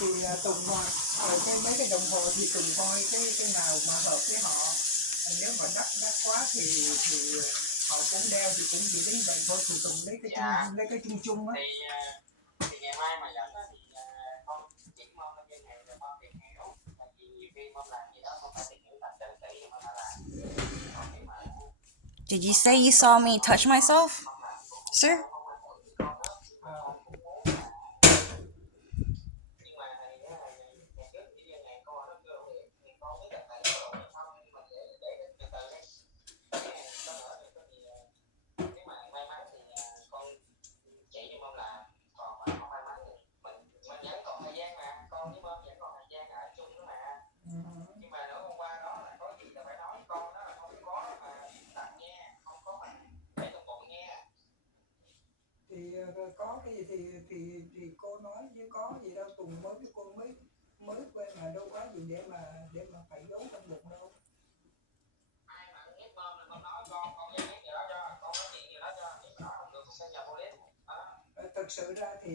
Thì Tùng ở mấy cái đồng hồ thì Tùng coi cái nào mà hợp với họ. Nếu mà đắt quá thì họ cũng đeo thì cũng chỉ đến vậy thôi. Thì Tùng lấy cái chung á. Thì ngày mai mà dẫn thì con chỉ mong lên trên này rồi con tìm hiểu. Tại vì nhiều khi mong làm gì đó không phải tìm hiểu thật sự kỹ mà nó làm. Did you say you saw me touch myself, sir? Thì có cái gì thì cô nói chứ có gì đâu. Tùng mới quen mà đâu có gì để mà phải giấu trong bụng đâu. Ai mà ghét bơm là con nói con giải quyết gì đó cho con nói chuyện gì đó cho nếu mà nói không được con sẽ nhờ police. Thật sự ra thì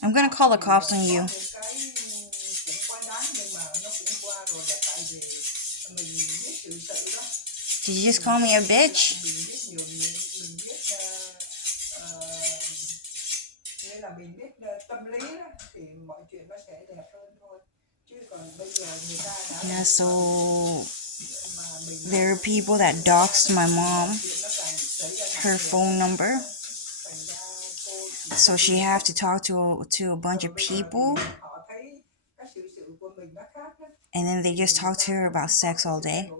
I'm gonna call the cops on you. cái cũng quá đáng nhưng mà nó cũng qua rồi là tại vì mình biết sự đó. Did you just call me a bitch? Mình biết nghĩa là mình biết tâm lý đó, thì mọi chuyện nó sẽ đẹp hơn thôi. Chứ còn bây giờ người ta đã Yeah, so there are people that doxed my mom, her phone number. So she have to talk to a bunch of people. And then they just talk to her about sex all day.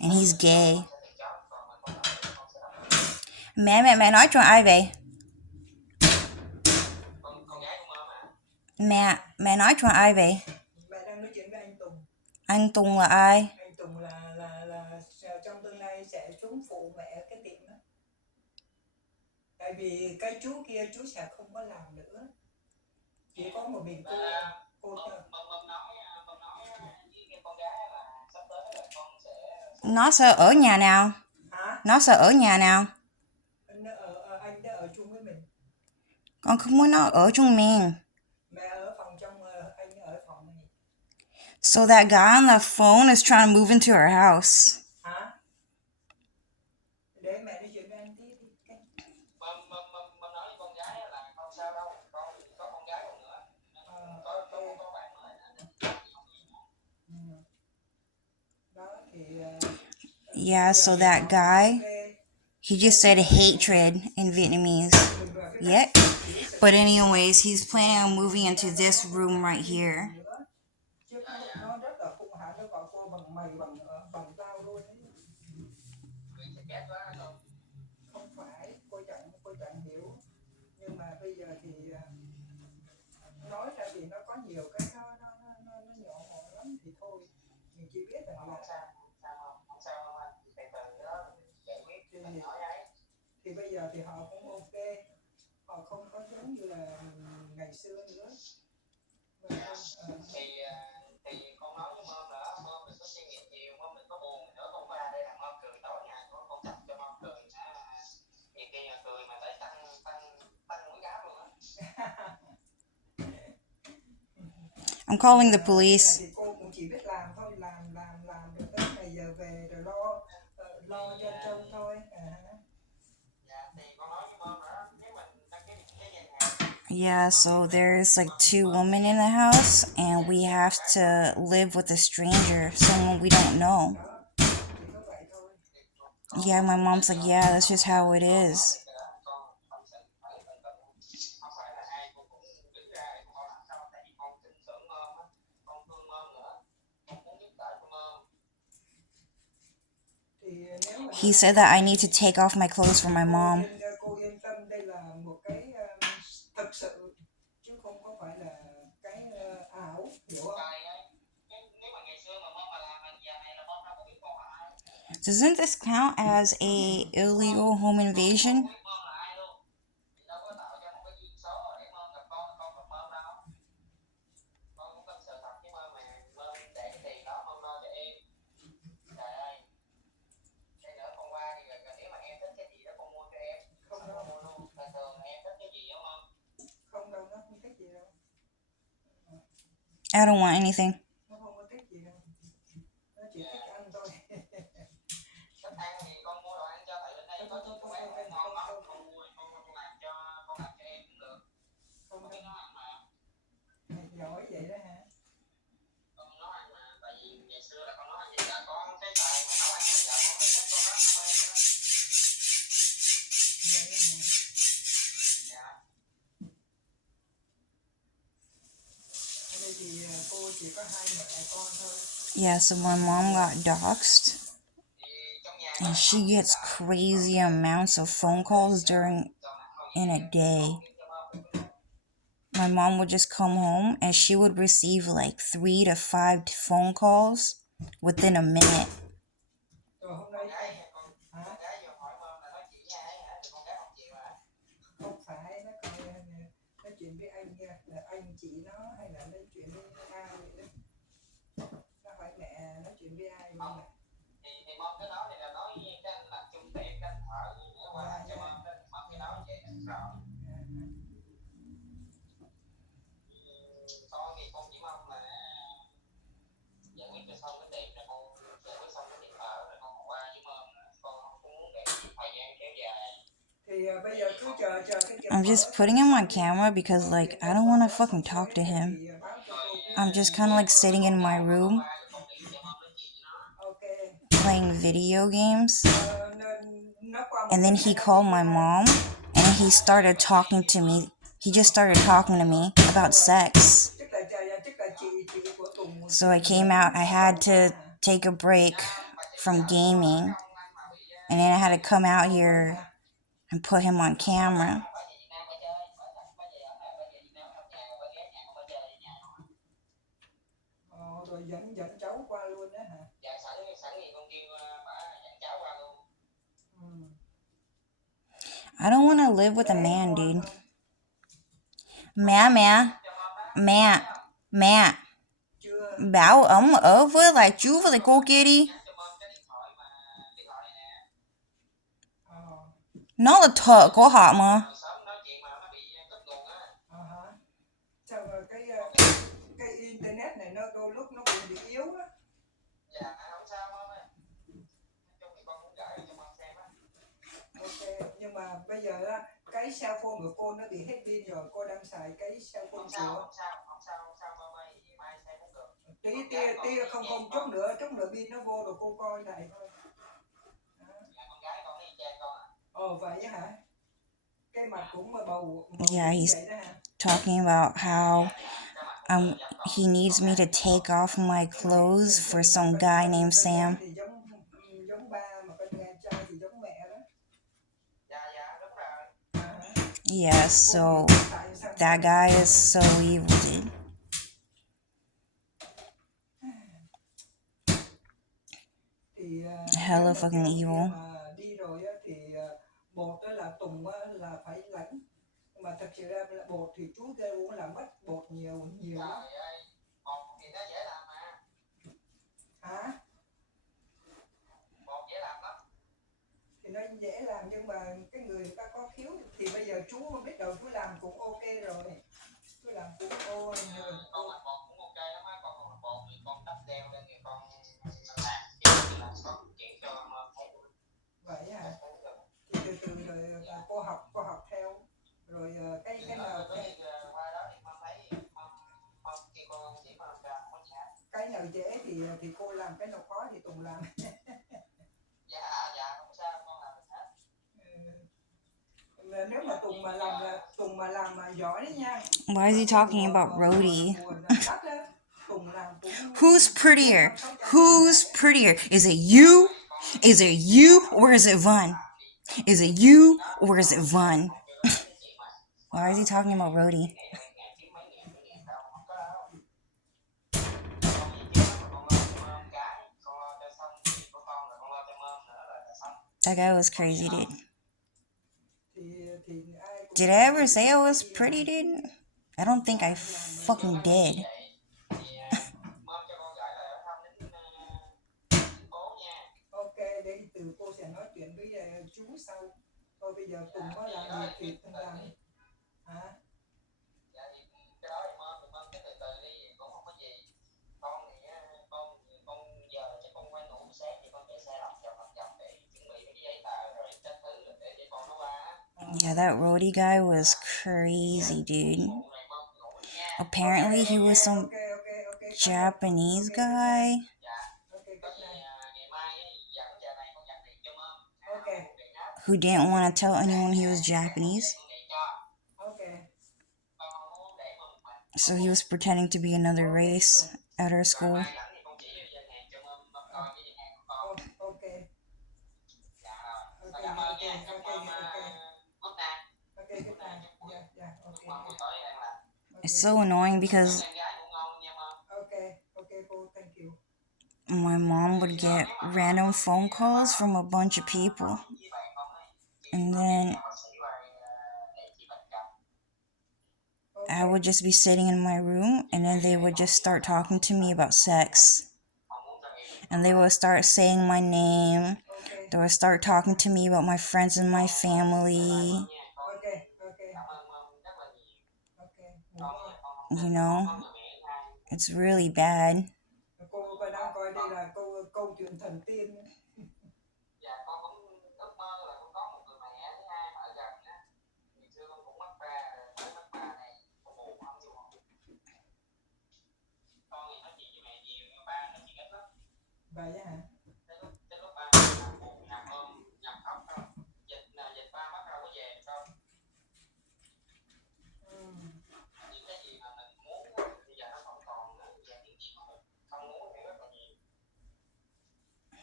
And he's gay. Mẹ nói cho ai vậy? Mẹ nói cho ai vậy? Mẹ đang nói chuyện với anh Tùng. Anh Tùng là ai? Anh Tùng là trong tương lai sẽ xuống phụ mẹ cái tiệm đó. Tại vì cái chú kia chú sẽ không có làm nữa. Chỉ có một mình cô thôi. Nó sẽ ở nhà nào? Hả? Nó sẽ ở nhà nào? Anh đã ở chung với mình. Con không muốn nó ở chung mình. Mẹ ở phòng trong, anh ở phòng này. So that guy on the phone is trying to move into our house. Hả? Để mẹ đi chuyện với anh tí đi. Mâm nói với con gái là không sao đâu, con có con gái còn nữa. Có bạn mới. Đó thì Yeah, so that guy, he just said hatred in Vietnamese. Yep. But anyways, he's planning on moving into this room right here. không phải cô chẳng hiểu, nhưng mà bây giờ thì nói ra thì nó có nhiều cái nó nhỏ mọn lắm thì thôi mình chỉ biết là không sao không anh từ từ đó giải quyết thì thì bây giờ thì họ cũng ok, họ không có giống như là ngày xưa nữa. Thì con nói với Mơm là Mơm đừng có suy nghĩ nhiều, Mơm đừng có buồn nữa, con qua đây là Mơm cười tối ngày, con chọc cho Mơm cười. Nhiều khi là cười mà tới tăng mũi gáo luôn á. I'm calling the police. Thì cô cũng chỉ biết làm thôi, làm rồi tới ngày giờ về rồi lo cho trông thôi. Yeah, so there's like 2 women in the house, and we have to live with a stranger, someone we don't know. Yeah, my mom's like, yeah, that's just how it is. He said that I need to take off my clothes for my mom. Doesn't this count as a illegal home invasion? I don't want anything. Nó không có thích gì đâu, nó chỉ thích ăn thôi. Thích ăn thì con mua đồ ăn cho, tại bên đây có những con bán ngon lắm, con mua con làm cho em cũng được. Con biết nấu ăn mà. Giỏi vậy đó hả? Con nấu ăn mà, tại vì ngày xưa là con nấu ăn, giờ con cái tài mà nấu ăn bây giờ con mới thích con đó, nó mê rồi đó. Vậy đó hả? Dạ. Ở đây thì cô chỉ có hai mẹ con thôi. Yeah, so my mom got doxxed. Thì trong nhà And she gets crazy amounts of phone calls in a day. My mom would just come home and she would receive like 3 to 5 phone calls within a minute. Rồi hôm nay hả? con gái vô hỏi mom là nói chuyện với ai hả? Thì con gái không chịu hả? Không phải, nó coi nói chuyện với anh nha, là anh chị nó hay là nói chuyện với ai vậy đó. Nó hỏi mẹ nói chuyện với ai vậy mẹ? Thì mom cái đó thì là nói với cái anh làm chung tiệm, cái anh thợ nữa qua cho mom đó, mom cái nói vậy là rõ. Con thì con chỉ mong là giải quyết cho xong cái tiệm rồi con giải quyết xong cái tiệm ở rồi con qua với mom, con không muốn để thời gian kéo dài. Thì bây giờ cứ chờ cái I'm just putting him on camera because like I don't want to fucking talk to him. I'm just kind of like sitting in my room playing video games. And then he called my mom and he started talking to me. He just started talking to me about sex. So I came out. I had to take a break from gaming. And then I had to come out here and put him on camera. Rồi dẫn cháu qua luôn đó hả? Dạ sẵn thì con kêu bà dẫn cháu qua luôn. I don't want to live with a man, dude. Mẹ. Bảo ẩm ở với lại chú với lại cô kia đi. Nó là thợ của họ mà. Sao mà cái internet này nó đôi lúc nó cũng bị yếu á. Dạ không sao mom ơi. Chung thì con cũng gửi cho mom xem á. Ok, nhưng mà bây giờ á, cái cell phone của cô nó bị hết pin rồi, cô đang xài cái cell phone Không sao mom ơi, mai xem cũng được. Tí không chút nữa pin nó vô rồi cô coi lại thôi. Dạ con gái con y chang con à. Vậy hả? Cái mặt cũng bầu Yeah, he's vậy đó hả? talking about how he needs me to take off my clothes for some guy named Sam. Thì giống ba mà con trai thì giống mẹ đó. Dạ đúng rồi. Yeah, so that guy is so evil, dude. Thì Hella fucking evil. đi rồi á thì bột đó là Tùng á là phải lãnh, mà thật sự ra là bột thì chú kêu cũng làm mất bột nhiều lắm. Trời ơi, bột thì nó dễ làm mà. Hả? Bột dễ làm lắm. Thì nó dễ làm nhưng mà cái người ta có khiếu thì bây giờ chú biết đầu chú làm cũng ok rồi. Chú làm cũng con làm bột cũng ok lắm á, con làm bột thì con đắp đeo lên thì con làm con chuyện cho mom thấy luôn. Vậy hả? Thì từ rồi cô học theo rồi cái nào qua đó thì mom thấy mom kêu con chỉ mom ra không có gì hết. Cái nào dễ thì cô làm, cái nào khó thì Tùng làm. Dạ không sao, con làm được hết. Nếu mà Tùng mà làm mà giỏi đấy nha. Why is he talking about Rody? Tùng làm cũng Who's prettier? Who's prettier? Is it you? Is it you or is it Vun? Is it you or is it Vun? Why is he talking about Rody? That guy was crazy, dude. Did I ever say I was pretty, dude? I don't think I fucking did. Ok, để từ cô sẽ nói chuyện với chú sau. Thôi bây giờ Tùng có làm gì thì Tùng làm. Hả? Dạ thì cái đó thì mom cái từ từ đi, cũng không có gì Yeah, that Rody guy was crazy, dude. Apparently, he was some Japanese guy who didn't want to tell anyone he was Japanese. So he was pretending to be another race at our school. It's so annoying because my mom would get random phone calls from a bunch of people, and then I would just be sitting in my room, and then they would just start talking to me about sex. And they would start saying my name. They would start talking to me about my friends and my family. You know, it's really bad.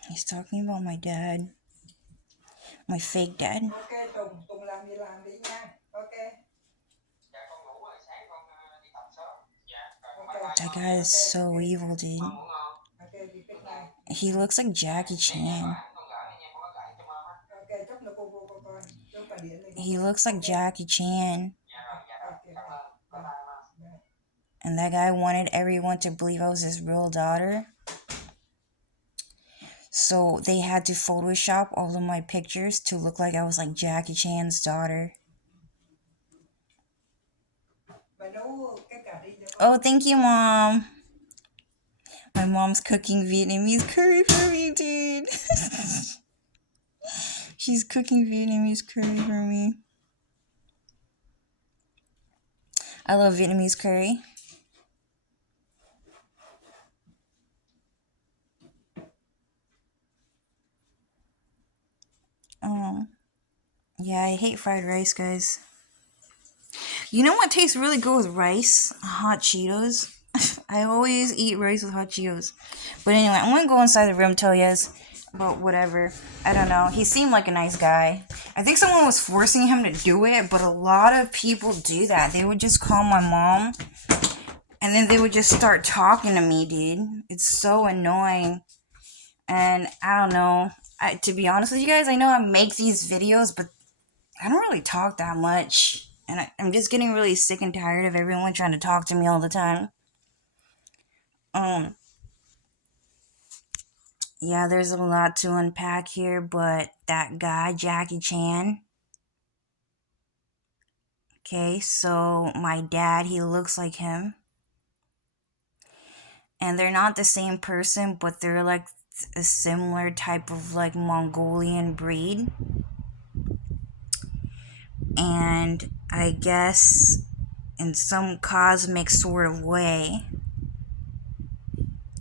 He's talking about my dad. My fake dad. That guy is so evil, dude. He looks like Jackie Chan. He looks like Jackie Chan. And that guy wanted everyone to believe I was his real daughter. So they had to Photoshop all of my pictures to look like I was like Jackie Chan's daughter. Oh, thank you, Mom. My mom's cooking Vietnamese curry for me, dude. She's cooking Vietnamese curry for me. I love Vietnamese curry. Yeah, I hate fried rice, guys. You know what tastes really good with rice? Hot Cheetos. I always eat rice with hot Cheetos. But anyway, I'm gonna go inside the room, tell you guys about whatever. I don't know. He seemed like a nice guy. I think someone was forcing him to do it, but a lot of people do that. They would just call my mom, and then they would just start talking to me, dude. It's so annoying. And I don't know. To be honest with you guys, I know I make these videos, but I don't really talk that much. And I'm just getting really sick and tired of everyone trying to talk to me all the time. Yeah, there's a lot to unpack here, but that guy, Jackie Chan. Okay, so my dad, he looks like him. And they're not the same person, but they're like a similar type of like Mongolian breed. And I guess in some cosmic sort of way,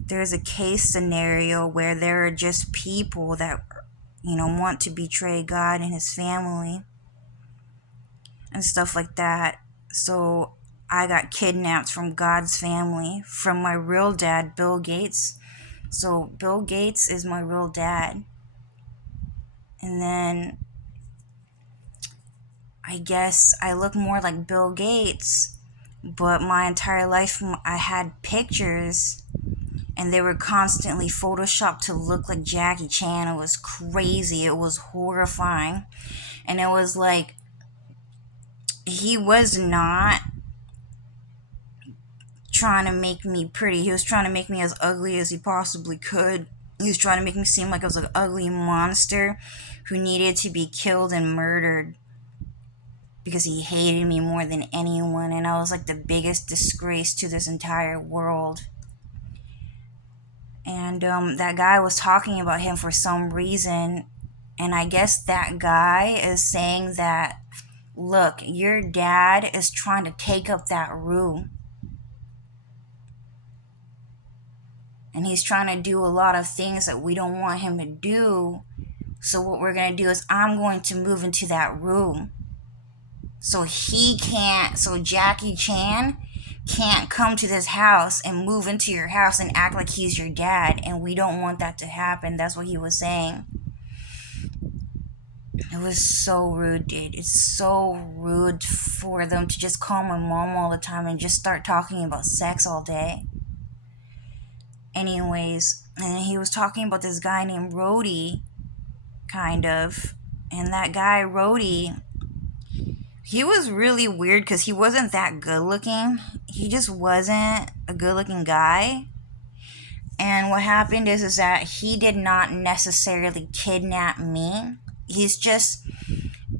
there's a case scenario where there are just people that, want to betray God and his family and stuff like that. So I got kidnapped from God's family, from my real dad, Bill Gates. So Bill Gates is my real dad. And then I guess I look more like Bill Gates, but my entire life I had pictures and they were constantly photoshopped to look like Jackie Chan. It was crazy. It was horrifying. And it was like, he was not trying to make me pretty. He was trying to make me as ugly as he possibly could. He was trying to make me seem like I was an ugly monster who needed to be killed and murdered because he hated me more than anyone, and I was like the biggest disgrace to this entire world. And that guy was talking about him for some reason, and I guess that guy is saying that look, your dad is trying to take up that room. And he's trying to do a lot of things that we don't want him to do. So what we're going to do is I'm going to move into that room. So Jackie Chan can't come to this house and move into your house and act like he's your dad. And we don't want that to happen. That's what he was saying. It was so rude, dude. It's so rude for them to just call my mom all the time and just start talking about sex all day. Anyways, and he was talking about this guy named Rody, kind of. And that guy, Rody, he was really weird because he wasn't that good looking. He just wasn't a good looking guy. And what happened is that he did not necessarily kidnap me. He's just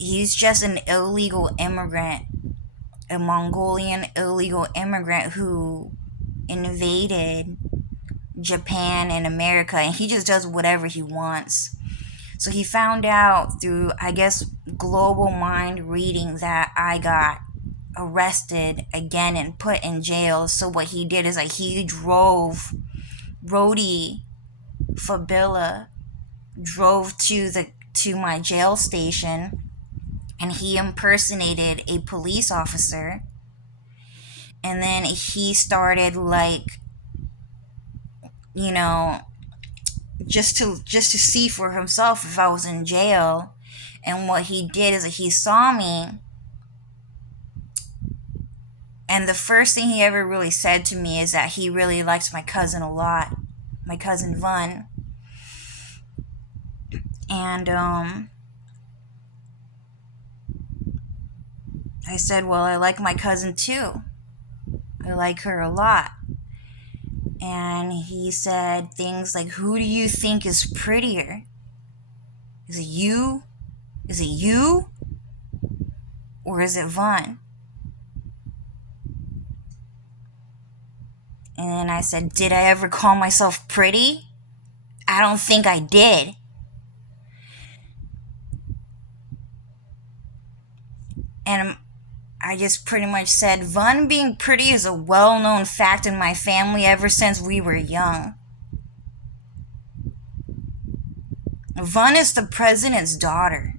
an illegal immigrant, a Mongolian illegal immigrant who invaded Japan and America, and he just does whatever he wants. So he found out through, I guess, global mind reading that I got arrested again and put in jail. So what he did is he drove Rody Fabila drove to my jail station, and he impersonated a police officer, and then he started just to see for himself if I was in jail. And what he did is he saw me, and the first thing he ever really said to me is that he really likes my cousin a lot, my cousin Vun. And I said, well, I like my cousin too. I like her a lot. And he said things like, who do you think is prettier? Is it you? Is it you? Or is it Vaughn? And then I said, did I ever call myself pretty? I don't think I did. And I just pretty much said, Vaughn being pretty is a well-known fact in my family ever since we were young. Vaughn is the president's daughter.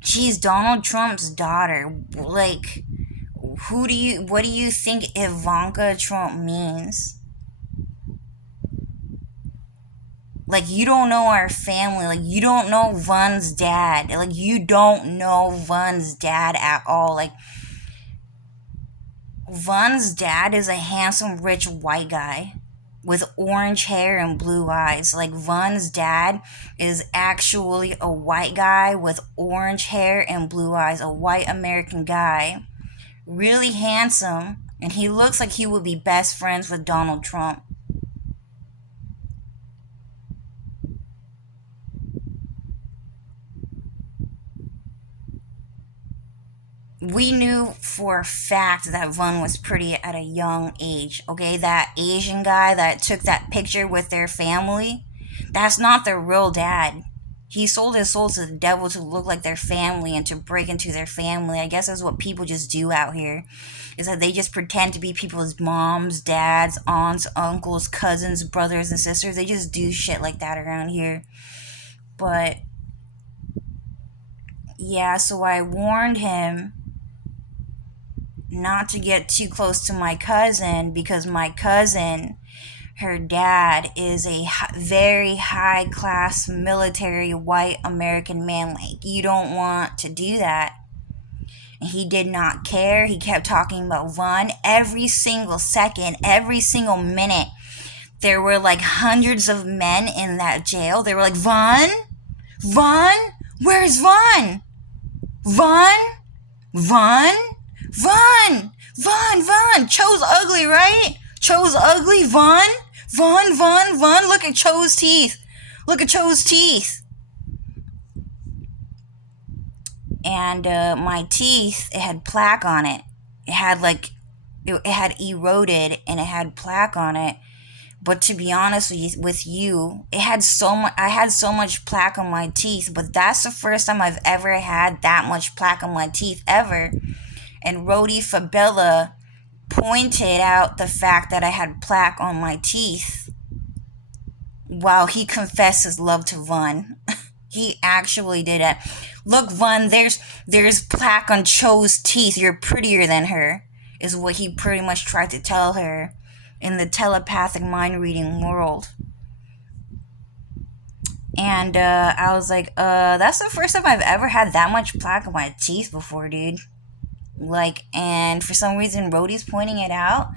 She's Donald Trump's daughter. Like, what do you think Ivanka Trump means? Like, you don't know our family. Like, you don't know Vaughn's dad. Like, you don't know Vaughn's dad at all. Like, Vaughn's dad is a handsome, rich white guy with orange hair and blue eyes. Like, Vaughn's dad is actually a white guy with orange hair and blue eyes. A white American guy. Really handsome. And he looks like he would be best friends with Donald Trump. We knew for a fact that Vaughn was pretty at a young age, okay? That Asian guy that took that picture with their family, that's not their real dad. He sold his soul to the devil to look like their family and to break into their family. I guess that's what people just do out here, is that they just pretend to be people's moms, dads, aunts, uncles, cousins, brothers, and sisters. They just do shit like that around here. But, yeah, so I warned him not to get too close to my cousin, because my cousin, her dad, is a very high class military white American man. Like, you don't want to do that. And he did not care. He kept talking about Vaughn every single second, every single minute. There were like hundreds of men in that jail. They were like, Vaughn? Vaughn? Where's Vaughn? Vaughn? Vaughn? Vaughn! Vaughn! Vaughn! Cho's ugly, right? Cho's ugly? Vaughn? Vaughn! Vaughn! Vaughn! Look at Cho's teeth! Look at Cho's teeth! And my teeth, it had plaque on it. It had eroded and it had plaque on it But to be honest with you, it had so much. I had so much plaque on my teeth, but that's the first time I've ever had that much plaque on my teeth ever. And Rody Fabila pointed out the fact that I had plaque on my teeth while he confessed his love to Vaughn. He actually did it. Look, Vaughn, there's plaque on Cho's teeth. You're prettier than her, is what he pretty much tried to tell her in the telepathic mind reading world. And I was like, that's the first time I've ever had that much plaque on my teeth before, dude. Like, and for some reason, Rody's pointing it out,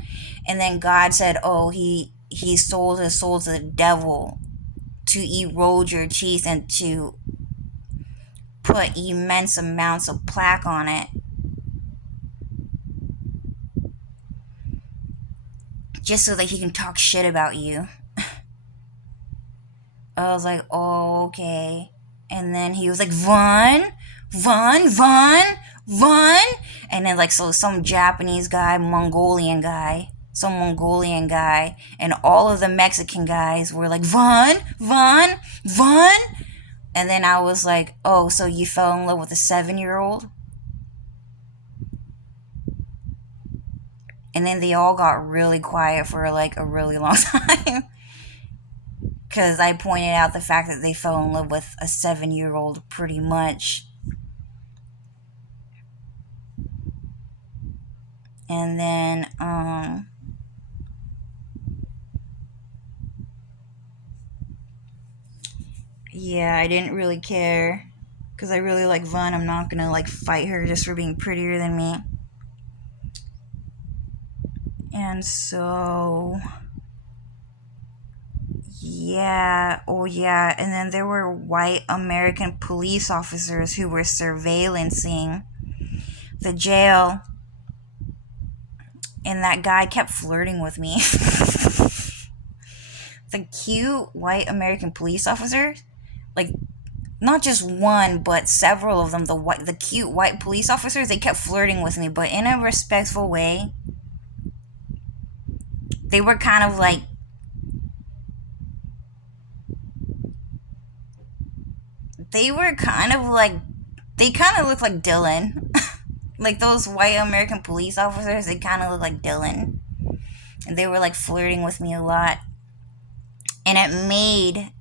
and then God said, oh, he sold his soul to the devil to erode your teeth and to put immense amounts of plaque on it, just so that he can talk shit about you. I was like, oh, okay. And then he was like, Vaughn, Vaughn, Vaughn, Vaughn. And then, like, so some Japanese guy, some Mongolian guy, and all of the Mexican guys were like, Vaughn, Vaughn, Vaughn. And then I was like, oh, so you fell in love with a 7-year-old? And then they all got really quiet for like a really long time. Because I pointed out the fact that they fell in love with a 7-year-old pretty much. And then, yeah, I didn't really care. Because I really like Vaughn. I'm not gonna, like, fight her just for being prettier than me. And so, yeah, oh yeah. And then there were white American police officers who were surveillancing the jail. And that guy kept flirting with me. The cute white American police officers, like, not just one, but several of them, the cute white police officers, they kept flirting with me, but in a respectful way. They were kind of like, they kind of looked like Dylan. Like those white American police officers, they kind of look like Dylan. And they were like flirting with me a lot. And it made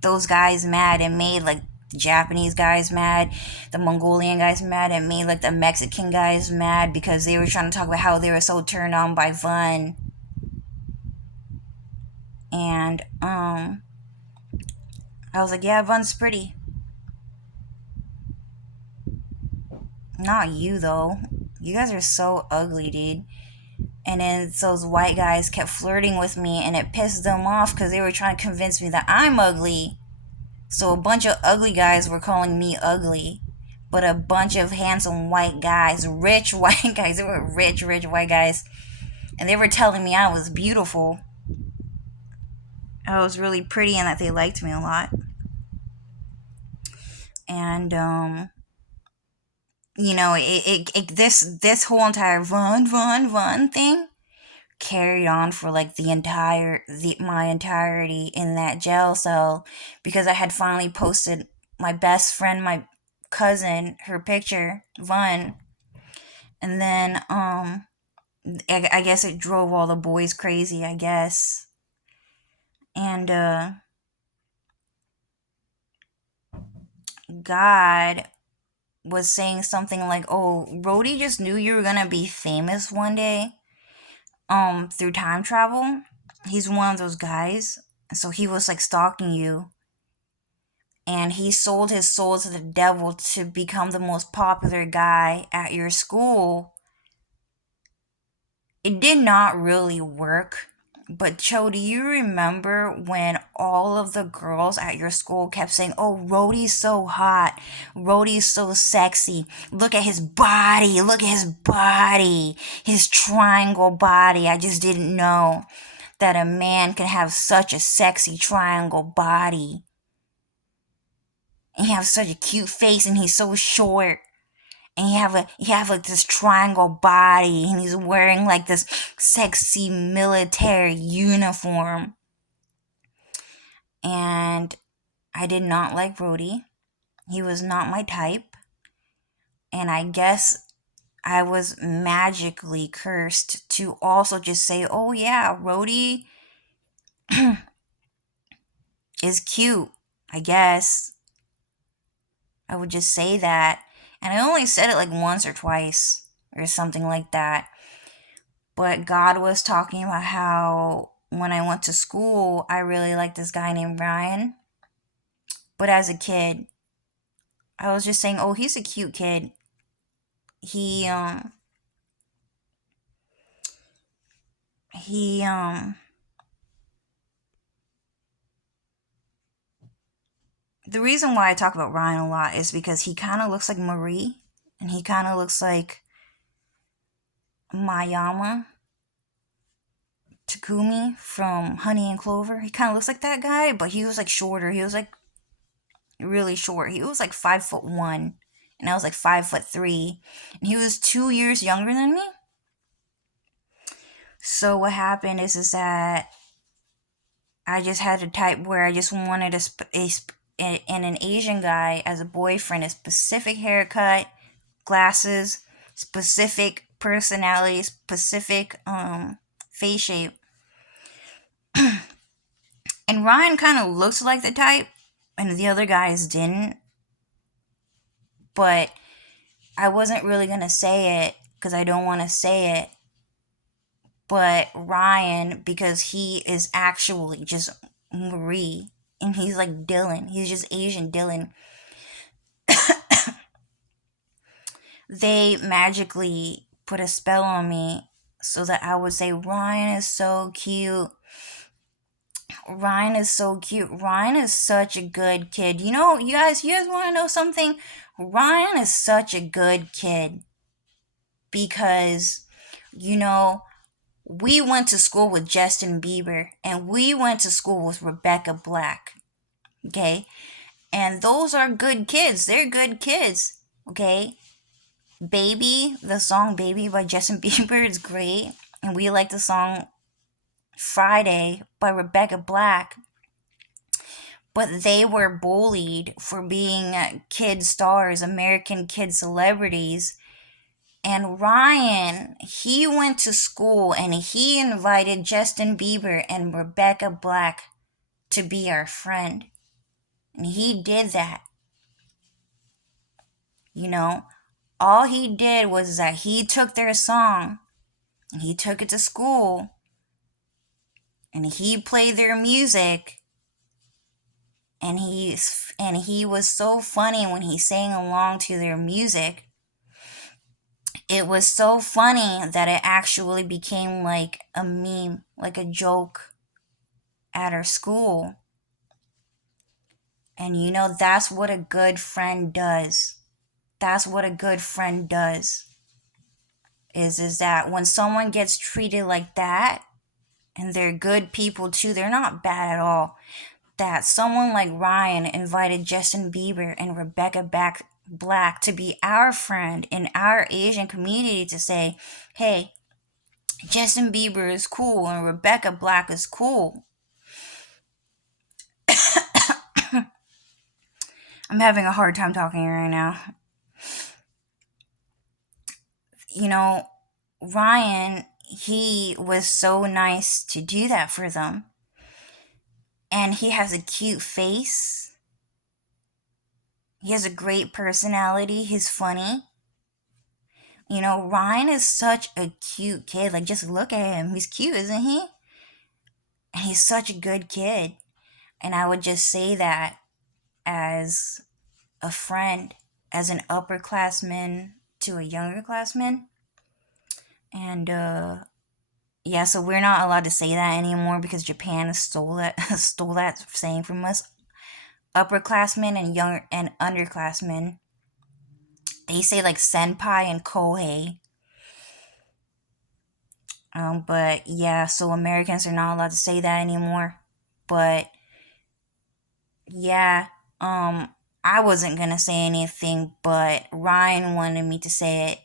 those guys mad. It made like the Japanese guys mad, the Mongolian guys mad. It made like the Mexican guys mad because they were trying to talk about how they were so turned on by Vaughn. And I was like, yeah, Vaughn's pretty. Not you though. You guys are so ugly, dude. And then those white guys kept flirting with me, and it pissed them off because they were trying to convince me that I'm ugly. So a bunch of ugly guys were calling me ugly, but a bunch of handsome white guys, rich white guys, they were rich white guys, and they were telling me I was beautiful. I was really pretty and that they liked me a lot. And you know, this whole entire Vaughn thing carried on for like my entirety in that jail cell, because I had finally posted my best friend, my cousin, her picture, Vaughn. And then I guess it drove all the boys crazy, I guess. And God was saying something like, oh, Rody just knew you were gonna be famous one day through time travel. He's one of those guys. So he was like stalking you, and he sold his soul to the devil to become the most popular guy at your school. It did not really work. But Cho, do you remember when all of the girls at your school kept saying, oh, Rody's so hot, Rody's so sexy, look at his body, his triangle body. I just didn't know that a man can have such a sexy triangle body. And he has such a cute face, and he's so short. and he have like this triangle body, and he's wearing like this sexy military uniform. And I did not like Rody. He was not my type. And I guess I was magically cursed to also just say, oh yeah, Rody is cute. I guess I would just say that. And I only said it like once or twice or something like that. But God was talking about how when I went to school, I really liked this guy named Ryan. But as a kid, I was just saying, oh, he's a cute kid. He, um, he, the reason why I talk about Ryan a lot is because he kind of looks like Marie, and he kind of looks like Mayama Takumi from Honey and Clover. He kind of looks like that guy, but he was like shorter. He was like really short. He was like 5'1", and I was like 5'3", and he was 2 years younger than me. So what happened is that I just had a type where I just wanted an Asian guy as a boyfriend, a specific haircut, glasses, specific personality, specific face shape. And Ryan kind of looks like the type, and the other guys didn't. But I wasn't really gonna say it because I don't want to say it. But Ryan, because he is actually just Marie, and he's like Dylan. He's just Asian Dylan. They magically put a spell on me so that I would say, Ryan is so cute. Ryan is so cute. Ryan is such a good kid. You guys want to know something? Ryan is such a good kid because, you know, we went to school with Justin Bieber and we went to school with Rebecca Black. Okay? And those are good kids. They're good kids. Okay? Baby, the song Baby by Justin Bieber is great. And we like the song Friday by Rebecca Black. But they were bullied for being kid stars, American kid celebrities. And Ryan, he went to school and he invited Justin Bieber and Rebecca Black to be our friend. And he did that. You know, all he did was that he took their song and he took it to school and he played their music, and he was so funny when he sang along to their music. It was so funny that it actually became like a meme, like a joke at our school. And that's what a good friend does. That's what a good friend does. Is that when someone gets treated like that, and they're good people too, they're not bad at all. That someone like Ryan invited Justin Bieber and Rebecca Black to be our friend in our Asian community, to say, hey, Justin Bieber is cool and Rebecca Black is cool. I'm having a hard time talking right now. Ryan, he was so nice to do that for them. And he has a cute face. He has a great personality. He's funny. Ryan is such a cute kid. Like, just look at him. He's cute, isn't he? And he's such a good kid. And I would just say that as a friend, as an upperclassman to a younger classman. And, yeah, so we're not allowed to say that anymore because Japan stole that saying from us. Upperclassmen and younger and underclassmen, they say like senpai and kohei. But yeah, so Americans are not allowed to say that anymore. But yeah, I wasn't gonna say anything, but Ryan wanted me to say it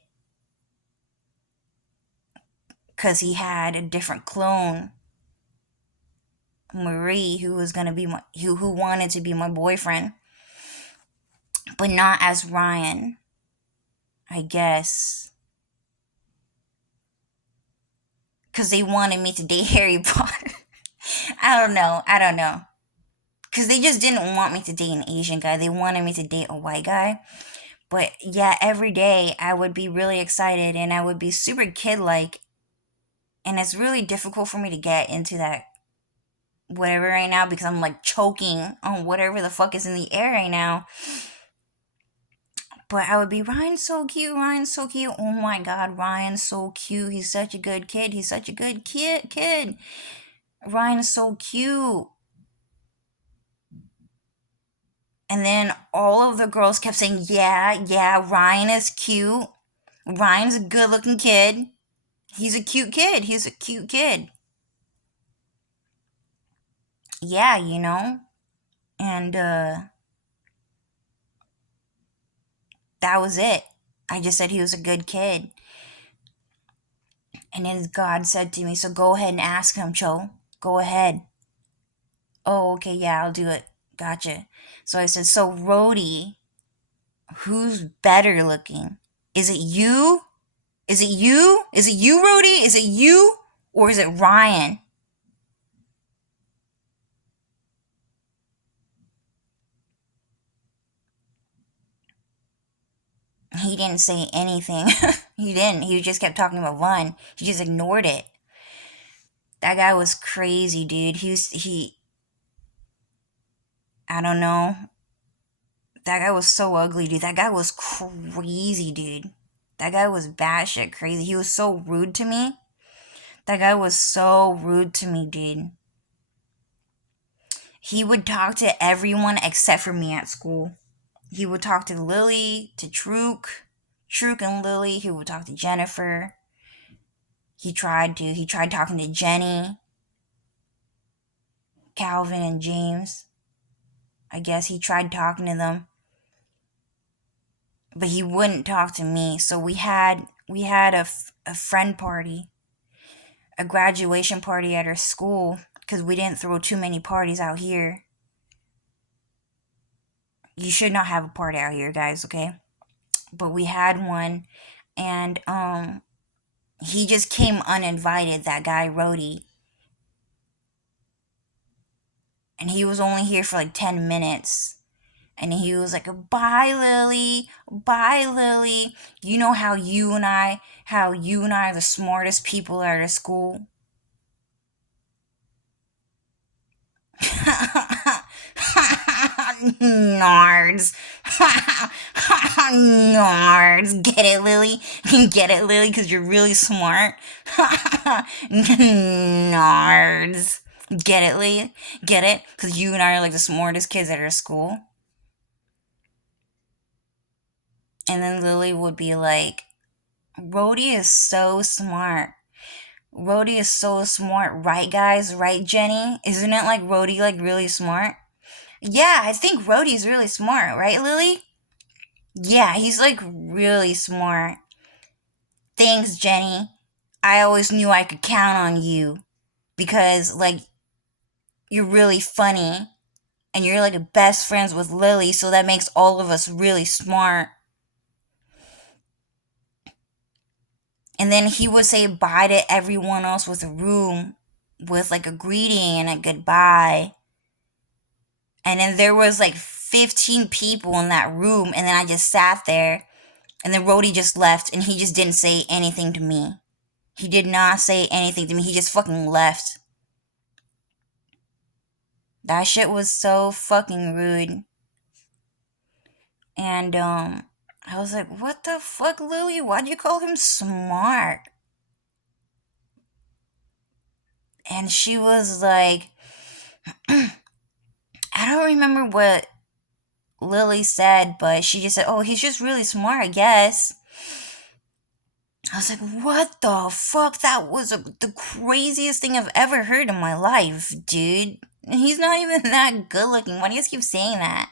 because he had a different clone, Marie, who was gonna be who wanted to be my boyfriend, but not as Ryan, I guess, because they wanted me to date Harry Potter. I don't know, because they just didn't want me to date an Asian guy. They wanted me to date a white guy. But yeah, every day I would be really excited and I would be super kid like, and it's really difficult for me to get into that whatever right now because I'm like choking on whatever the fuck is in the air right now. But I would be, Ryan's so cute, Ryan's so cute. Oh my god, Ryan's so cute. He's such a good kid. He's such a good kid. Ryan's so cute. And then all of the girls kept saying, yeah, Ryan is cute. Ryan's a good looking kid. He's a cute kid. He's a cute kid. Yeah, you know? And that was it. I just said he was a good kid. And then God said to me, so go ahead and ask him, Cho. Go ahead. Oh, okay, yeah, I'll do it. Gotcha. So I said, so Rody, who's better looking? Is it you? Is it you? Is it you, Rody? Is it you? Or is it Ryan? He didn't say anything. He didn't. He just kept talking about Vaughn. He just ignored it. That guy was crazy, dude. I don't know. That guy was so ugly, dude. That guy was crazy, dude. That guy was batshit crazy. He was so rude to me. That guy was so rude to me, dude. He would talk to everyone except for me at school. He would talk to Lily, to Truk and Lily. He would talk to Jennifer. He tried talking to Jenny, Calvin, and James. I guess he tried talking to them, but he wouldn't talk to me. So we had a friend party, a graduation party at our school because we didn't throw too many parties out here. You should not have a party out here, guys, okay? But we had one, and he just came uninvited, that guy Rody. And he was only here for like 10 minutes. And he was like, bye, Lily. Bye, Lily. You know how you and I are the smartest people at our school? Nards. Nards. Get it, Lily? Get it, Lily? Because you're really smart? Nards. Get it, Lily? Get it? Because you and I are like the smartest kids at our school? And then Lily would be like, Rody is so smart. Rody is so smart, right, guys? Right, Jenny? Isn't it like Rody like really smart? Yeah, I think Rody's really smart, right, Lily? Yeah, he's like really smart. Thanks, Jenny. I always knew I could count on you because like you're really funny and you're like best friends with Lily, so that makes all of us really smart. And then he would say bye to everyone else with a room with like a greeting and a goodbye. And then there was like 15 people in that room, and then I just sat there, and then Rody just left, and he just didn't say anything to me. He did not say anything to me. He just fucking left. That shit was so fucking rude. And I was like, what the fuck, Lily? Why'd you call him smart? And she was like, I don't remember what Lily said, but she just said, oh, he's just really smart, I guess. I was like, what the fuck? That was the craziest thing I've ever heard in my life, dude. He's not even that good looking. Why do you guys keep saying that?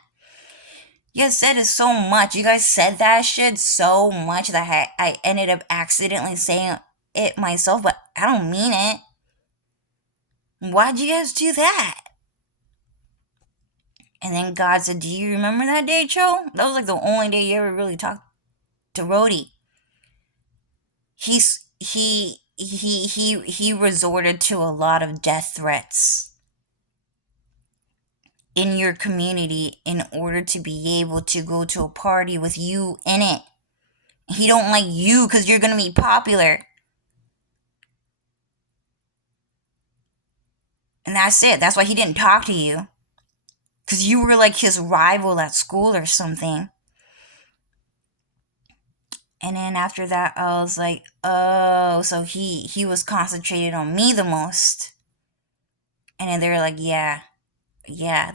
You guys said it so much. You guys said that shit so much that I ended up accidentally saying it myself, but I don't mean it. Why'd you guys do that? And then God said, do you remember that day, Joe? That was like the only day you ever really talked to Rody. He resorted to a lot of death threats in your community in order to be able to go to a party with you in it. He don't like you because you're gonna be popular. And that's it. That's why he didn't talk to you. Because you were like his rival at school or something. And then after that, I was like, oh, so he was concentrated on me the most. And then they were like, yeah,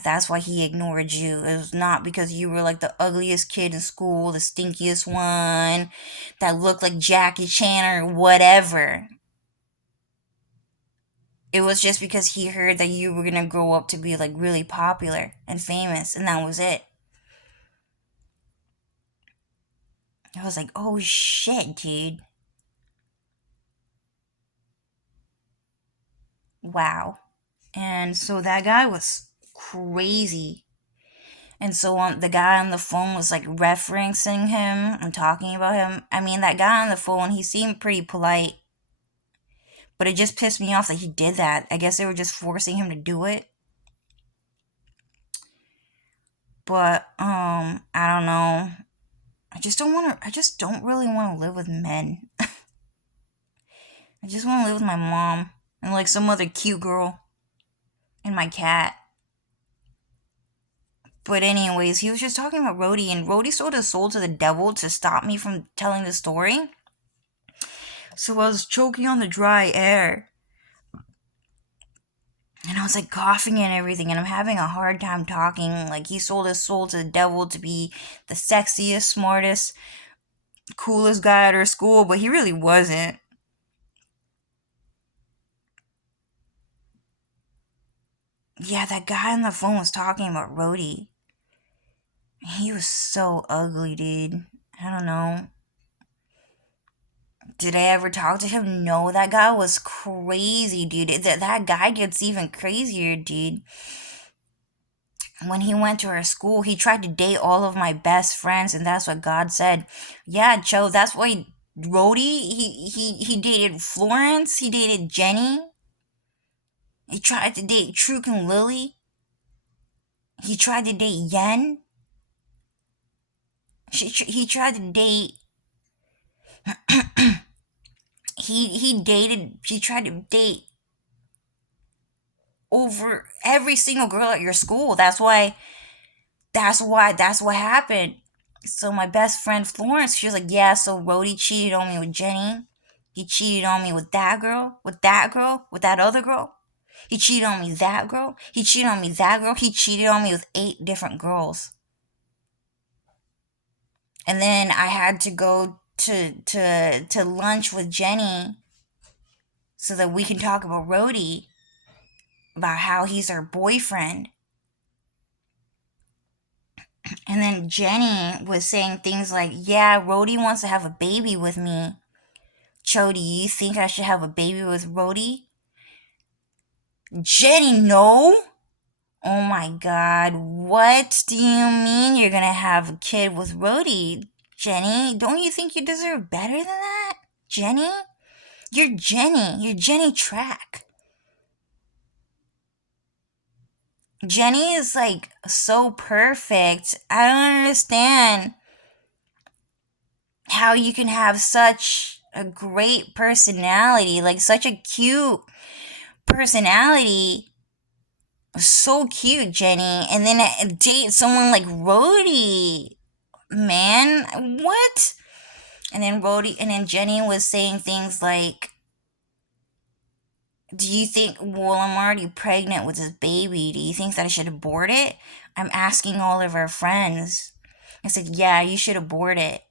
that's why he ignored you. It was not because you were like the ugliest kid in school, the stinkiest one, that looked like Jackie Chan or whatever. It was just because he heard that you were gonna grow up to be like really popular and famous, and that was it. I was like, oh shit, dude. Wow. And so that guy was crazy. And so the guy on the phone was like referencing him and talking about him. I mean, that guy on the phone, he seemed pretty polite, but it just pissed me off that he did that. I guess they were just forcing him to do it. But I don't know. I just don't really want to live with men. I just want to live with my mom and like some other cute girl and my cat. But anyways, he was just talking about Rody, and Rody sold his soul to the devil to stop me from telling the story. So I was choking on the dry air. And I was like coughing and everything, and I'm having a hard time talking. Like, he sold his soul to the devil to be the sexiest, smartest, coolest guy at our school, but he really wasn't. Yeah, that guy on the phone was talking about Rody. He was so ugly, dude. I don't know. Did I ever talk to him? No, that guy was crazy, dude. That guy gets even crazier, dude. When he went to our school, he tried to date all of my best friends, and that's what God said. Yeah, Joe, that's why Rody, he dated Florence, he dated Jenny, he tried to date Truk and Lily, he tried to date Yen, he tried to date, he tried to date over every single girl at your school. That's what happened. So my best friend Florence, she was like, yeah, so Rody cheated on me with Jenny. He cheated on me with that girl, with that girl, with that other girl. He cheated on me that girl. He cheated on me that girl. He cheated on me with 8 different girls. And then I had to go to lunch with Jenny so that we can talk about Rody, about how he's her boyfriend. And then Jenny was saying things like, yeah, Rody wants to have a baby with me. Cho, do you think I should have a baby with Rody? Jenny, no. Oh my god, what do you mean you're gonna have a kid with Rody? Jenny, don't you think you deserve better than that? Jenny? You're Jenny. You're Jenny Track. Jenny is like so perfect. I don't understand how you can have such a great personality, like such a cute personality. So cute, Jenny. And then date someone like Rody. Man, what? And then Jenny was saying things like, do you think, well, I'm already pregnant with this baby. Do you think that I should abort it? I'm asking all of our friends. I said, yeah, you should abort it.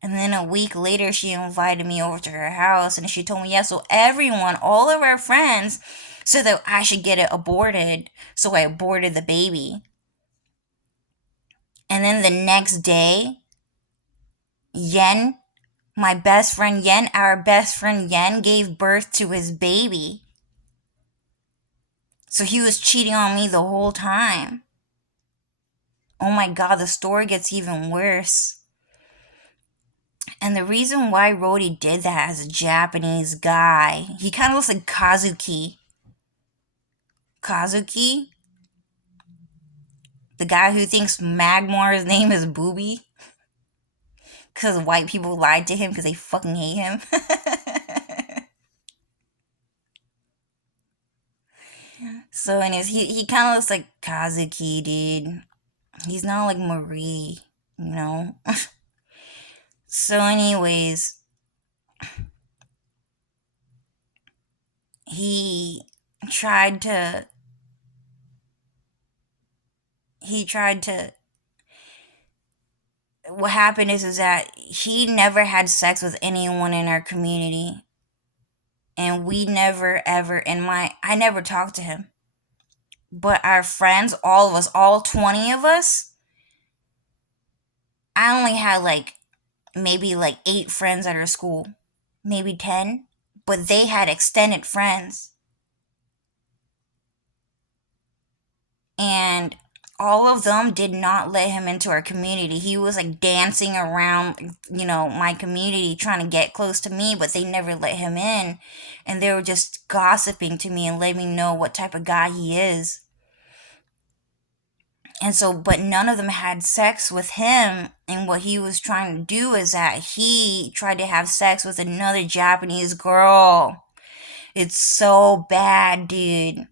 And then a week later, she invited me over to her house and she told me, yeah, so everyone, all of our friends, said that I should get it aborted. So I aborted the baby. And then the next day, Yen, my best friend Yen, our best friend Yen, gave birth to his baby. So he was cheating on me the whole time. Oh my god, the story gets even worse. And the reason why Rody did that as a Japanese guy, he kind of looks like Kazuki. Kazuki? The guy who thinks Magmar's name is Booby? Because white people lied to him because they fucking hate him. So anyways, he kind of looks like Kazuki, dude. He's not like Marie, you know? So anyways, he tried to he tried to what happened is that he never had sex with anyone in our community, and we never ever in my I never talked to him, but our friends, all of us, all 20 of us, I only had like maybe like 8 friends at our school, maybe 10, but they had extended friends. And all of them did not let him into our community. He was like dancing around, my community trying to get close to me, but they never let him in. And they were just gossiping to me and letting me know what type of guy he is. And so, but none of them had sex with him. And what he was trying to do is that he tried to have sex with another Japanese girl. It's so bad, dude.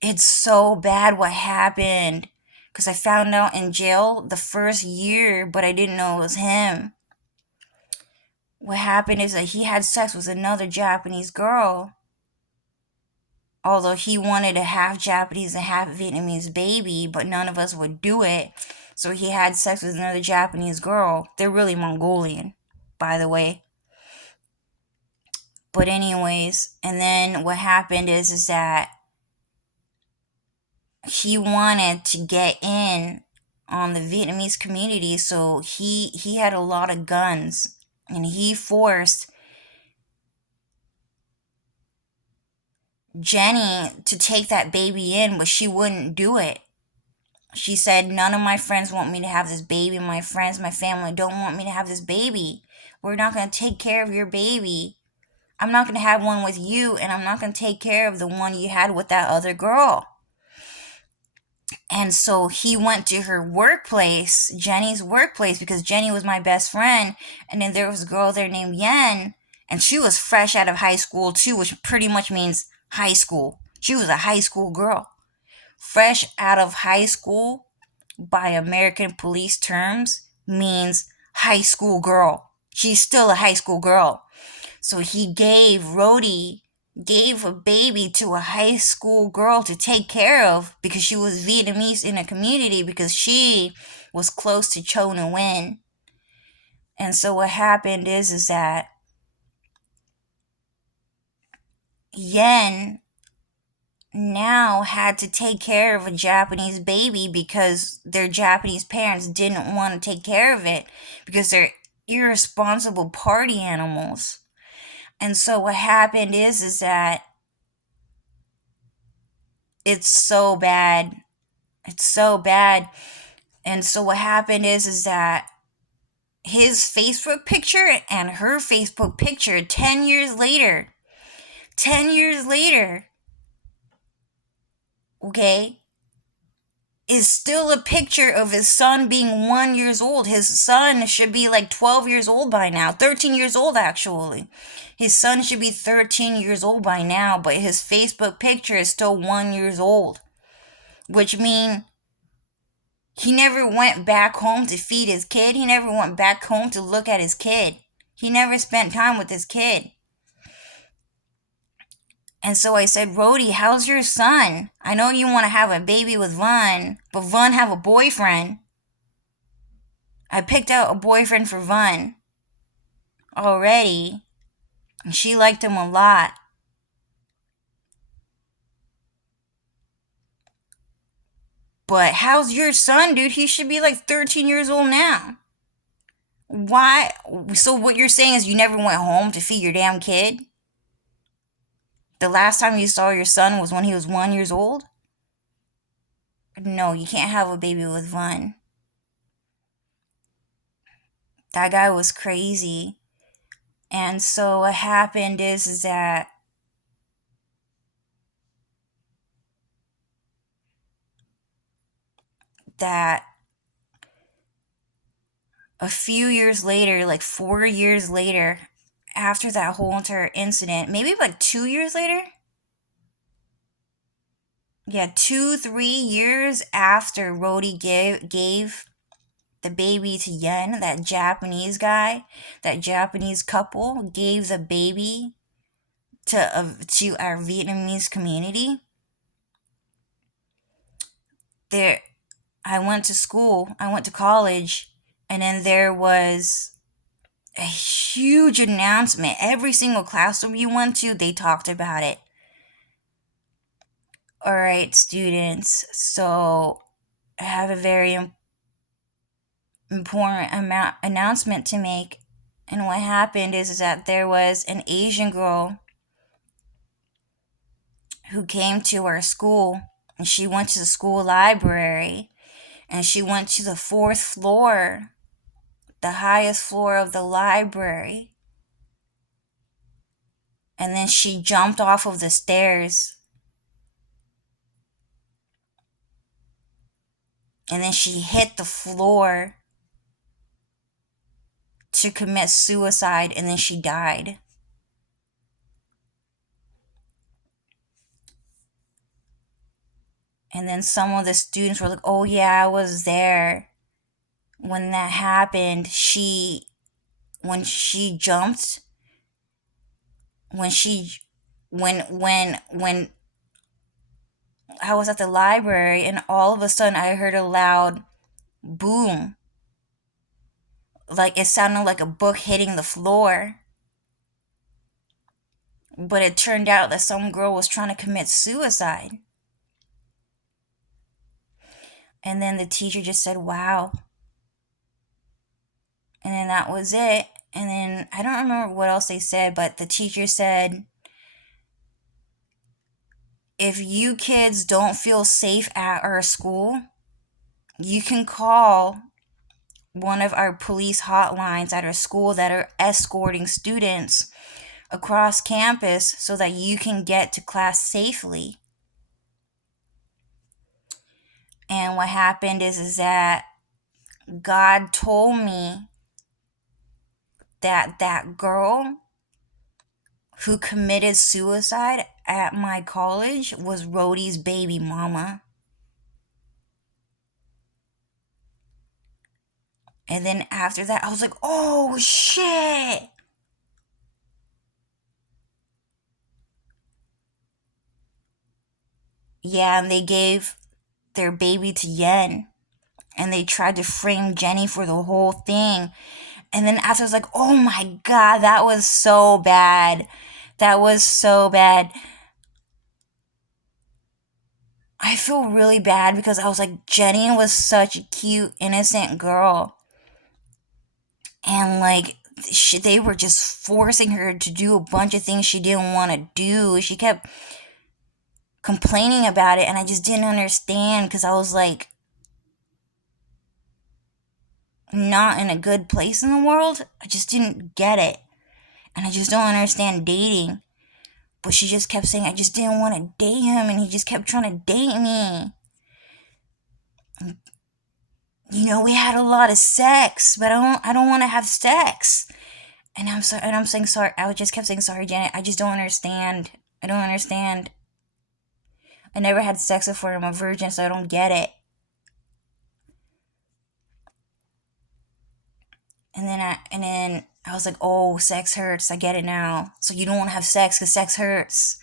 It's so bad what happened. Because I found out in jail the first year, but I didn't know it was him. What happened is that he had sex with another Japanese girl. Although he wanted a half Japanese and half Vietnamese baby, but none of us would do it. So he had sex with another Japanese girl. They're really Mongolian, by the way. But anyways, and then what happened is that he wanted to get in on the Vietnamese community, so he had a lot of guns, and he forced Jenny to take that baby in, but she wouldn't do it. She said, none of my friends want me to have this baby. My friends, my family don't want me to have this baby. We're not going to take care of your baby. I'm not going to have one with you, and I'm not going to take care of the one you had with that other girl. And so he went to her workplace, Jenny's workplace, because Jenny was my best friend. And then there was a girl there named Yen, and she was fresh out of high school too, which pretty much means high school. She was a high school girl. Fresh out of high school, by American police terms, means high school girl. She's still a high school girl. So Rody gave a baby to a high school girl to take care of because she was Vietnamese in a community because she was close to Cho Nguyen. And so what happened is that Yen now had to take care of a Japanese baby because their Japanese parents didn't want to take care of it because they're irresponsible party animals. And so what happened is that it's so bad. It's so bad. And so what happened is that his Facebook picture and her Facebook picture 10 years later, okay, is still a picture of his son being 1 year old. His son should be like 12 years old by now. 13 years old, actually. His son should be 13 years old by now, but his Facebook picture is still 1 year old. Which means he never went back home to feed his kid. He never went back home to look at his kid. He never spent time with his kid. And so I said, Rody, how's your son? I know you want to have a baby with Vun, but Vun have a boyfriend. I picked out a boyfriend for Vun already, and she liked him a lot. But how's your son, dude? He should be like 13 years old now. Why? So what you're saying is you never went home to feed your damn kid? The last time you saw your son was when he was 1 years old? No, you can't have a baby with Vun. That guy was crazy. And so what happened is that a few years later, like 4 years later, after that whole entire incident, maybe like 2 years later. Yeah, 3 years after Rody gave the baby to Yen, that Japanese guy, that Japanese couple gave the baby to our Vietnamese community. There, I went to school, I went to college, and then there was a huge announcement. Every single classroom you went to, they talked about it. All right, students. So I have a very important announcement to make. And what happened is that there was an Asian girl who came to our school, and she went to the school library, and she went to the fourth floor, the highest floor of the library. And then she jumped off of the stairs. And then she hit the floor to commit suicide, and then she died. And then some of the students were like, "Oh yeah, I was there when that happened." When she jumped, when she when I was at the library, and all of a sudden I heard a loud boom. Like it sounded like a book hitting the floor. But it turned out that some girl was trying to commit suicide. And then the teacher just said, "Wow." And then that was it. And then I don't remember what else they said, but the teacher said, "If you kids don't feel safe at our school, you can call one of our police hotlines at our school that are escorting students across campus so that you can get to class safely." And what happened is that God told me that that girl who committed suicide at my college was Rody's baby mama. And then after that, I was like, "Oh shit." Yeah, and they gave their baby to Yen. And they tried to frame Jenny for the whole thing. And then after, I was like, "Oh my god, that was so bad. That was so bad." I feel really bad because I was like, Jenny was such a cute, innocent girl. And like, they were just forcing her to do a bunch of things she didn't want to do. She kept complaining about it, and I just didn't understand because I was like, not in a good place in the world. I just didn't get it. And I just don't understand dating. But she just kept saying, "I just didn't want to date him, and he just kept trying to date me. You know, we had a lot of sex, but I don't want to have sex." And I'm sorry, and I'm saying sorry. I just kept saying, "Sorry, Janet. I just don't understand. I don't understand. I never had sex before. I'm a virgin, so I don't get it." And then I was like, "Oh, sex hurts. I get it now. So you don't want to have sex because sex hurts.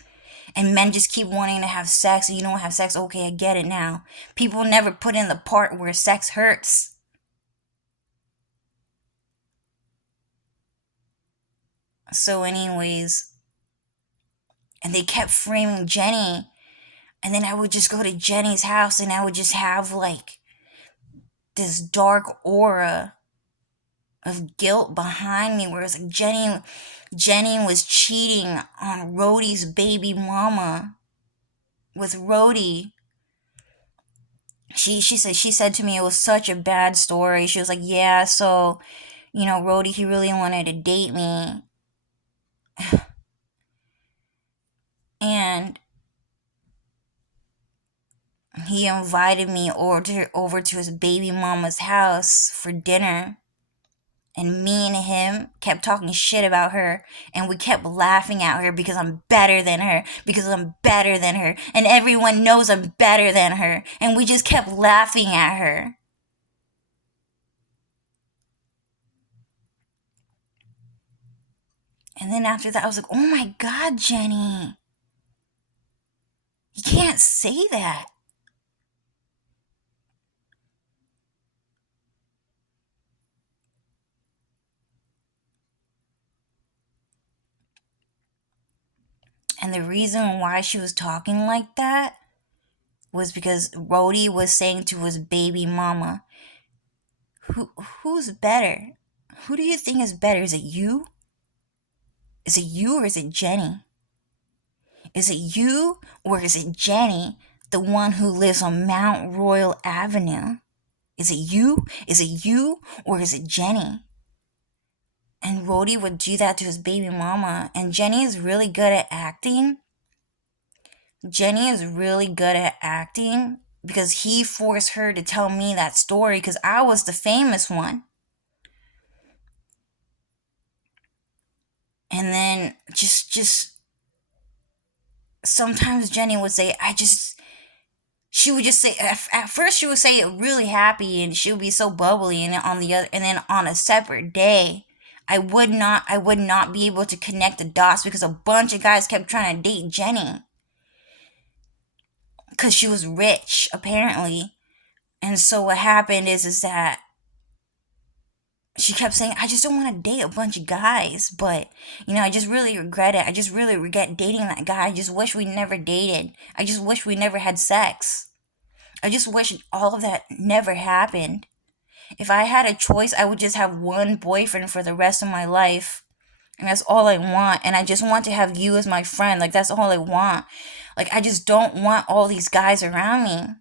And men just keep wanting to have sex, and you don't have sex. Okay, I get it now. People never put in the part where sex hurts." So, anyways, and they kept framing Jenny And then I would just go to Jenny's house and I would just have like this dark aura of guilt behind me where it's like Jenny was cheating on Rody's baby mama with Rody. She said to me it was such a bad story. She was like, yeah, so Rody, he really wanted to date me. And he invited me over to his baby mama's house for dinner. And me and him kept talking shit about her. And we kept laughing at her because I'm better than her. Because I'm better than her. And everyone knows I'm better than her. And we just kept laughing at her. And then after that, I was like, oh my God, Jenny. You can't say that. And the reason why she was talking like that was because Rody was saying to his baby mama, who's better? Who do you think is better? Is it you? Is it you or is it Jenny? Is it you or is it Jenny, the one who lives on Mount Royal Avenue? Is it you? Is it you or is it Jenny? And Rody would do that to his baby mama. And Jenny is really good at acting. Jenny is really good at acting because he forced her to tell me that story because I was the famous one. And then just sometimes Jenny would say, she would just say, at first she would say it really happy and she would be so bubbly, and then on a separate day, I would not be able to connect the dots because a bunch of guys kept trying to date Jenny because she was rich apparently. And so what happened is that she kept saying, I just don't want to date a bunch of guys, but I just really regret it. I just really regret dating that guy. I just wish we never dated. I just wish we never had sex. I just wish all of that never happened. If I had a choice, I would just have one boyfriend for the rest of my life. And that's all I want. And I just want to have you as my friend. Like, that's all I want. Like, I just don't want all these guys around me.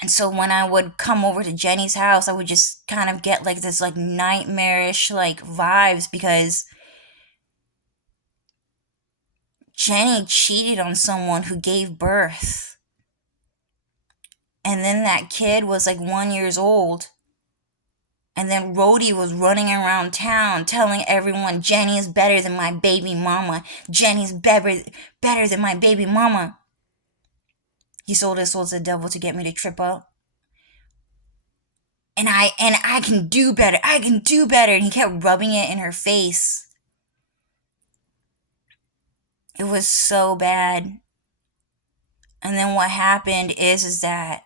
And so when I would come over to Jenny's house, I would just kind of get like this like nightmarish like vibes because Jenny cheated on someone who gave birth. And then that kid was like 1 year old. And then Rody was running around town telling everyone Jenny is better than my baby mama. Jenny's better than my baby mama. He sold his soul to the devil to get me to trip up. And I can do better. I can do better. And he kept rubbing it in her face. It was so bad. And then what happened is that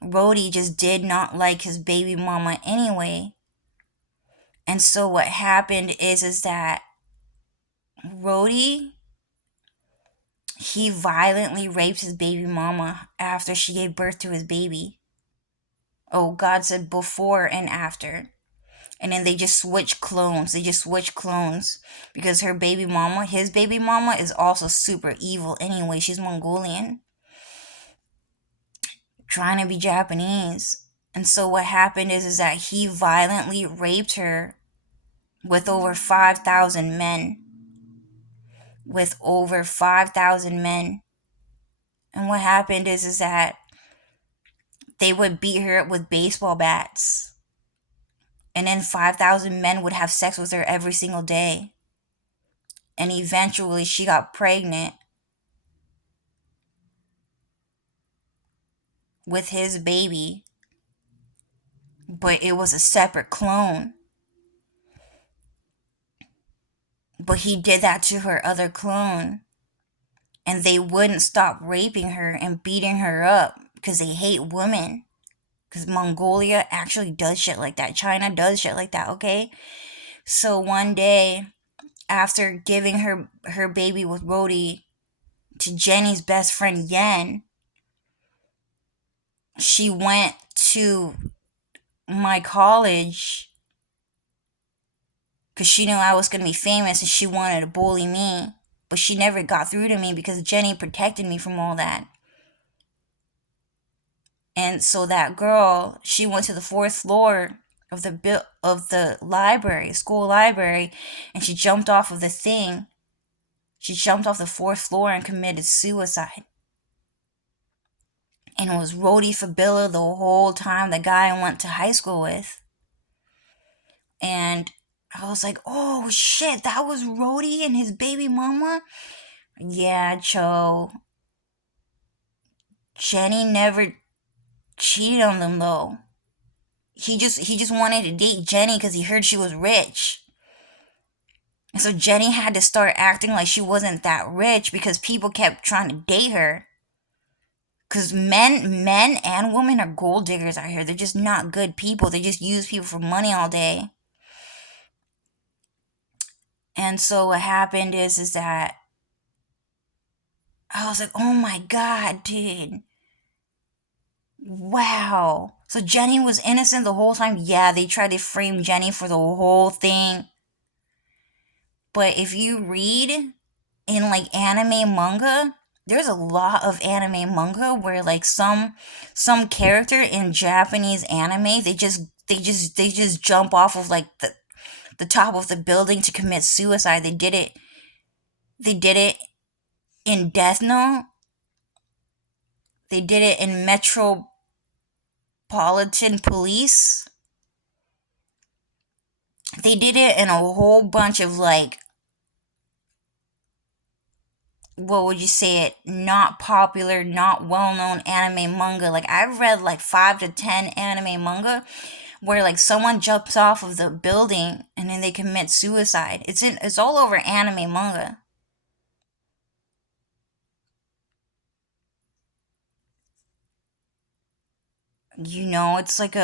Rody just did not like his baby mama anyway. And so what happened is that Rody, he violently raped his baby mama after she gave birth to his baby. Oh, God said before and after. And then they just switch clones. Because his baby mama is also super evil anyway. She's Mongolian, trying to be Japanese. And so what happened is that he violently raped her with over 5,000 men. With over 5,000 men. And what happened is that they would beat her up with baseball bats. And then 5,000 men would have sex with her every single day. And eventually she got pregnant with his baby. But it was a separate clone. But he did that to her other clone. And they wouldn't stop raping her and beating her up because they hate women. Because Mongolia actually does shit like that. China does shit like that, okay? So one day, after giving her baby with Rody to Jenny's best friend Yen. She went to my college because she knew I was going to be famous and she wanted to bully me. But she never got through to me because Jenny protected me from all that. And so that girl, she went to the fourth floor of the library, school library, and she jumped off of the thing. She jumped off the fourth floor and committed suicide. And it was Rody Fabila the whole time, the guy I went to high school with. And I was like, oh shit, that was Rody and his baby mama? Yeah, Cho. Jenny never cheated on them though. He just wanted to date Jenny because he heard she was rich. And so Jenny had to start acting like she wasn't that rich because people kept trying to date her. Because men and women are gold diggers out here. They're just not good people. They just use people for money all day. And so what happened is that I was like, oh my God, dude. Wow. So Jenny was innocent the whole time? Yeah, they tried to frame Jenny for the whole thing. But if you read in like anime manga, there's a lot of anime manga where like some character in Japanese anime, they just jump off of like the top of the building to commit suicide. They did it in Death Note. They did it in Metropolitan Police. They did it in a whole bunch of like, what would you say it, not popular, not well-known anime manga. Like I've read like 5 to 10 anime manga where like someone jumps off of the building and then they commit suicide. It's all over anime manga. It's like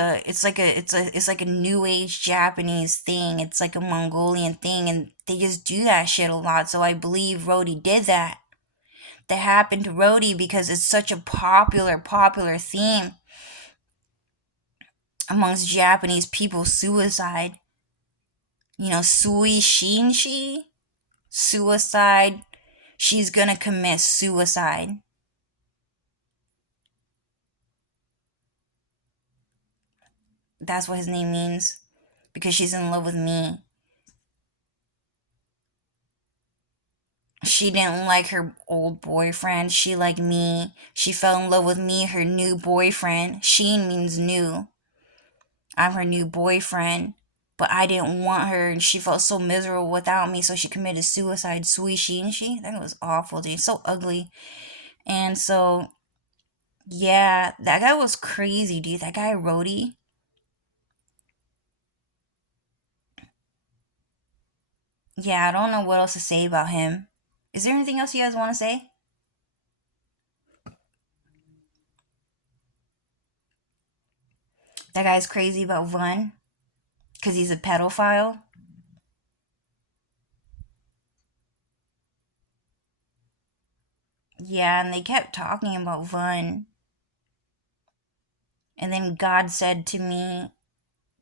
a new age Japanese thing. It's like a Mongolian thing and they just do that shit a lot. So I believe Rody did that. That happened to Rody because it's such a popular theme amongst Japanese people, suicide. Sui Shinshi, suicide. She's gonna commit suicide. That's what his name means. Because she's in love with me. She didn't like her old boyfriend. She liked me. She fell in love with me, her new boyfriend. Sheen means new. I'm her new boyfriend. But I didn't want her and she felt so miserable without me, so she committed suicide. Sui Shinshi? That was awful, dude. So ugly. And so, yeah, that guy was crazy, dude. That guy, Rody. Yeah, I don't know what else to say about him. Is there anything else you guys want to say? That guy's crazy about Vun because he's a pedophile. Yeah, and they kept talking about Vun. And then God said to me,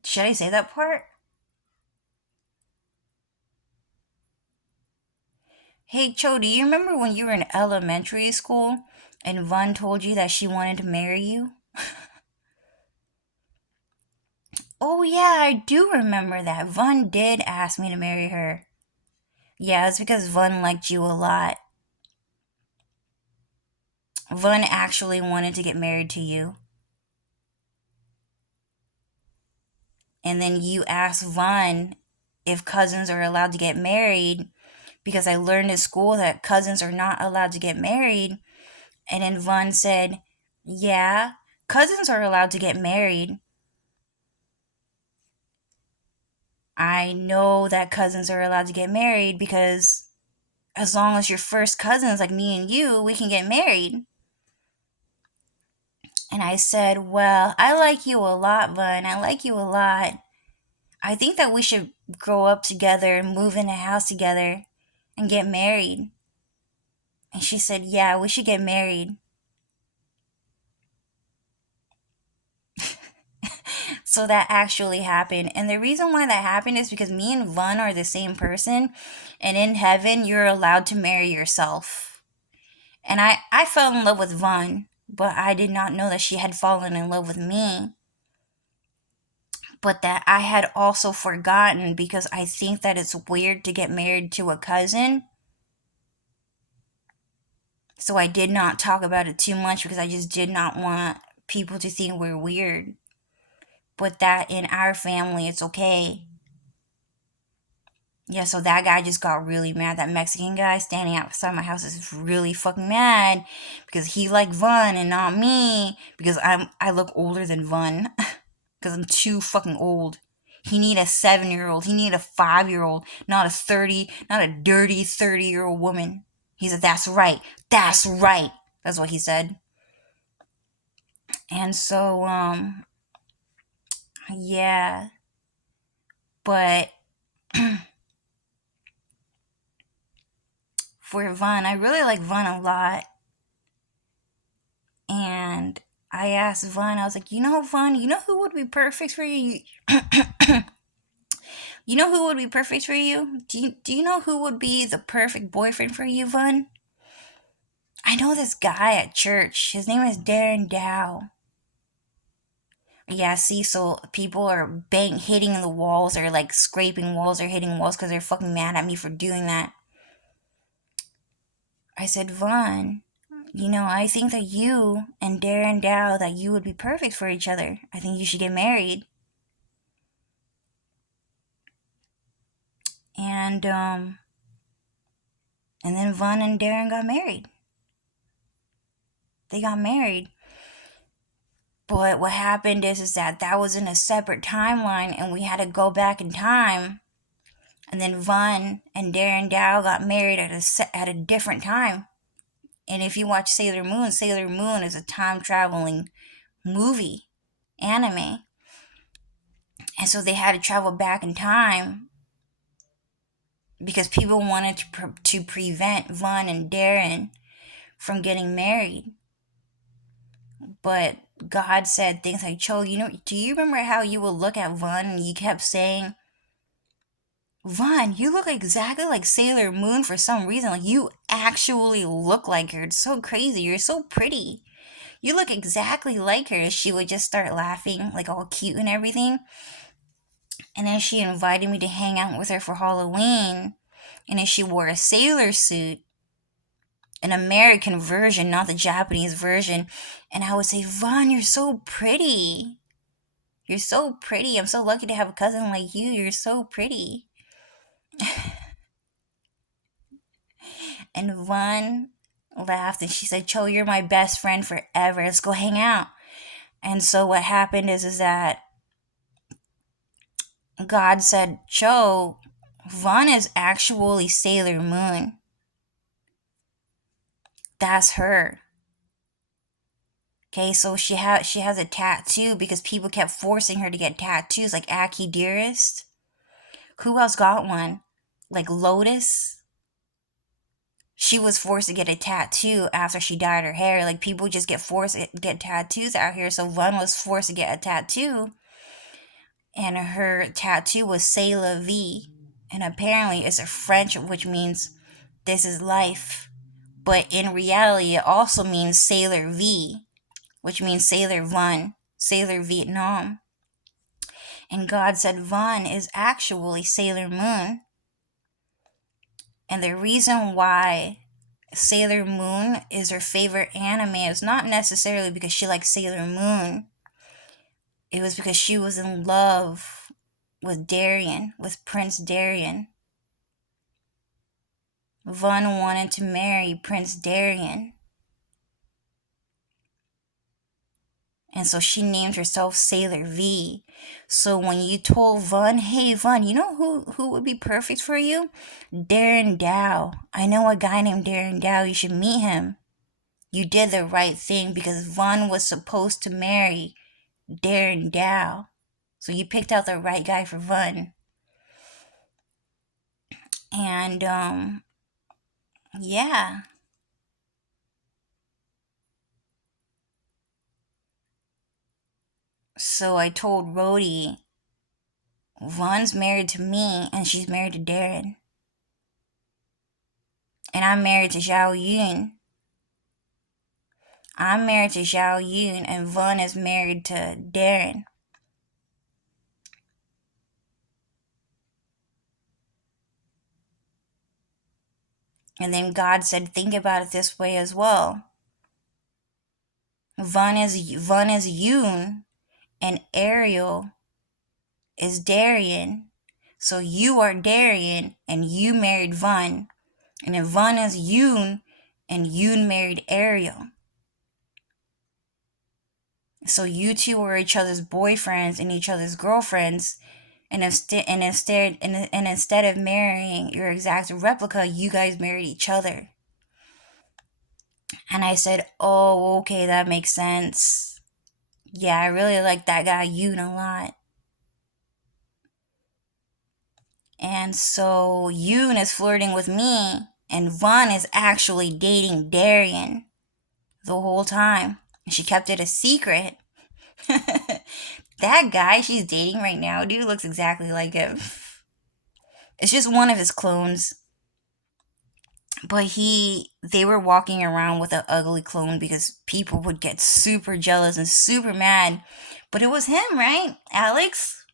should I say that part? Hey, Cho, do you remember when you were in elementary school and Vun told you that she wanted to marry you? Oh, yeah, I do remember that. Vun did ask me to marry her. Yeah, it's because Vun liked you a lot. Vun actually wanted to get married to you. And then you asked Vun if cousins are allowed to get married because I learned at school that cousins are not allowed to get married. And then Vun said, yeah, cousins are allowed to get married. I know that cousins are allowed to get married because as long as you're first cousins like me and you, we can get married. And I said, well, I like you a lot, Vun. I like you a lot. I think that we should grow up together and move in a house together and get married. And she said, yeah, we should get married. So that actually happened. And the reason why that happened is because me and Vun are the same person. And in heaven, you're allowed to marry yourself. And I fell in love with Vun, but I did not know that she had fallen in love with me. But that I had also forgotten because I think that it's weird to get married to a cousin. So I did not talk about it too much because I just did not want people to think we're weird. But that in our family, it's okay. Yeah, so that guy just got really mad. That Mexican guy standing outside my house is really fucking mad because he liked Vun and not me because I look older than Vun because I'm too fucking old. He need a 7-year-old. He need a 5-year-old, not a 30, not a dirty 30-year-old woman. He said, "That's right. That's right." That's what he said. And so yeah, but for Vun, I really like Vun a lot. And I asked Vun, I was like, Vun, you know who would be perfect for you? You know who would be perfect for you? Do you know who would be the perfect boyfriend for you, Vun? I know this guy at church. His name is Darren Dow. Yeah, see, so people are hitting the walls or like scraping walls or hitting walls because they're fucking mad at me for doing that. I said, Vaughn, I think that you and Darren Dow, that you would be perfect for each other. I think you should get married. And and then Vaughn and Darren got married. They got married. But what happened is that was in a separate timeline and we had to go back in time. And then Vaughn and Darren Dow got married at a different time. And if you watch Sailor Moon is a time traveling movie, anime. And so they had to travel back in time because people wanted to prevent Vaughn and Darren from getting married. But God said things like, Cho, do you remember how you would look at Vaughn and you kept saying, Vaughn, you look exactly like Sailor Moon for some reason. Like, you actually look like her. It's so crazy. You're so pretty. You look exactly like her. She would just start laughing, like all cute and everything. And then she invited me to hang out with her for Halloween. And then she wore a sailor suit, an American version, not the Japanese version. And I would say, Vaughn, you're so pretty. You're so pretty. I'm so lucky to have a cousin like you. You're so pretty. And Vaughn laughed and she said, Cho, you're my best friend forever. Let's go hang out. And so what happened is that God said, Cho, Vaughn is actually Sailor Moon. That's her. Okay, so she has a tattoo because people kept forcing her to get tattoos like Aki Dearest. Who else got one? Like Lotus. She was forced to get a tattoo after she dyed her hair. Like people just get forced to get tattoos out here. So Vaughn was forced to get a tattoo. And her tattoo was C'est la vie. And apparently it's a French which means this is life. But in reality it also means Sailor V, which means Sailor Vaughn, Sailor Vietnam. And God said Vaughn is actually Sailor Moon. And the reason why Sailor Moon is her favorite anime is not necessarily because she likes Sailor Moon. It was because she was in love with Darien, with Prince Darien. Vaughn wanted to marry Prince Darien. And so she named herself Sailor V. So when you told Vaughn, hey Vaughn, you know who would be perfect for you? Darren Dow. I know a guy named Darren Dow. You should meet him. You did the right thing because Vaughn was supposed to marry Darren Dow. So you picked out the right guy for Vaughn. And yeah. so I told Rody, Von's married to me and she's married to Darren. And I'm married to Xiao Yun. I'm married to Xiao Yun and Von is married to Darren. And then God said, think about it this way as well. Von is Yoon and Ariel is Darian. So you are Darian and you married Von. And then Von is Yoon and Yoon married Ariel. So you two are each other's boyfriends and each other's girlfriends. And instead of marrying your exact replica, you guys married each other. And I said, oh, okay, that makes sense. Yeah, I really like that guy Yoon a lot. And so Yoon is flirting with me, and Von is actually dating Darian the whole time. And she kept it a secret. That guy she's dating right now, dude, looks exactly like him. It's just one of his clones. But they were walking around with an ugly clone because people would get super jealous and super mad. But it was him, right? Alex?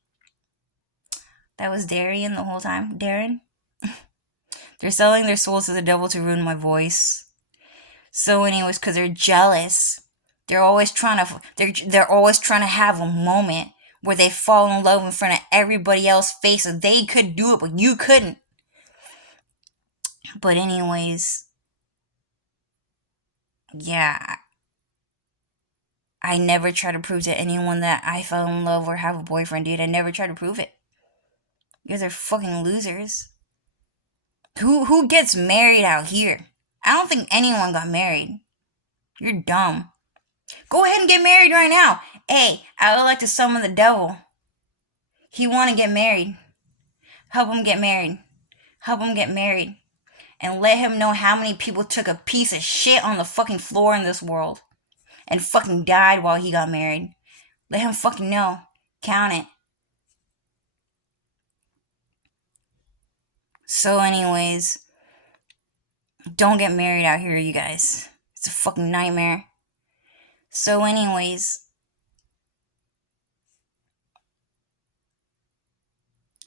That was Darian the whole time. Darren? They're selling their souls to the devil to ruin my voice. So anyways, because they're jealous. They're always trying to have a moment where they fall in love in front of everybody else's face so they could do it, but you couldn't. But anyways, yeah, I never try to prove to anyone that I fell in love or have a boyfriend, dude. I never try to prove it. You guys are fucking losers. Who gets married out here? I don't think anyone got married. You're dumb. Go ahead and get married right now. Hey, I would like to summon the devil. He want to get married. Help him get married. Help him get married. And let him know how many people took a piece of shit on the fucking floor in this world and fucking died while he got married. Let him fucking know. Count it. So anyways, don't get married out here, you guys. It's a fucking nightmare. So anyways,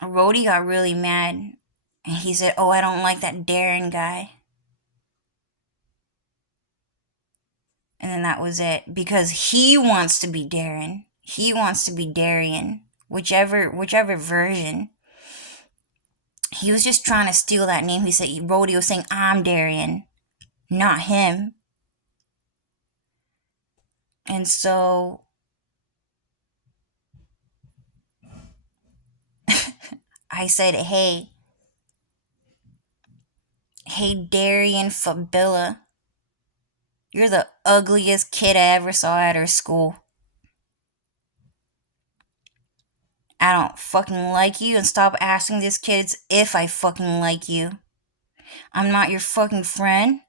Rody got really mad. And he said, oh, I don't like that Darren guy. And then that was it. Because he wants to be Darren. He wants to be Darian. Whichever version. He was just trying to steal that name. He said, Rody was saying, I'm Darian. Not him. And so I said, hey Darian Fabila. You're the ugliest kid I ever saw at our school. I don't fucking like you, and stop asking these kids if I fucking like you. I'm not your fucking friend.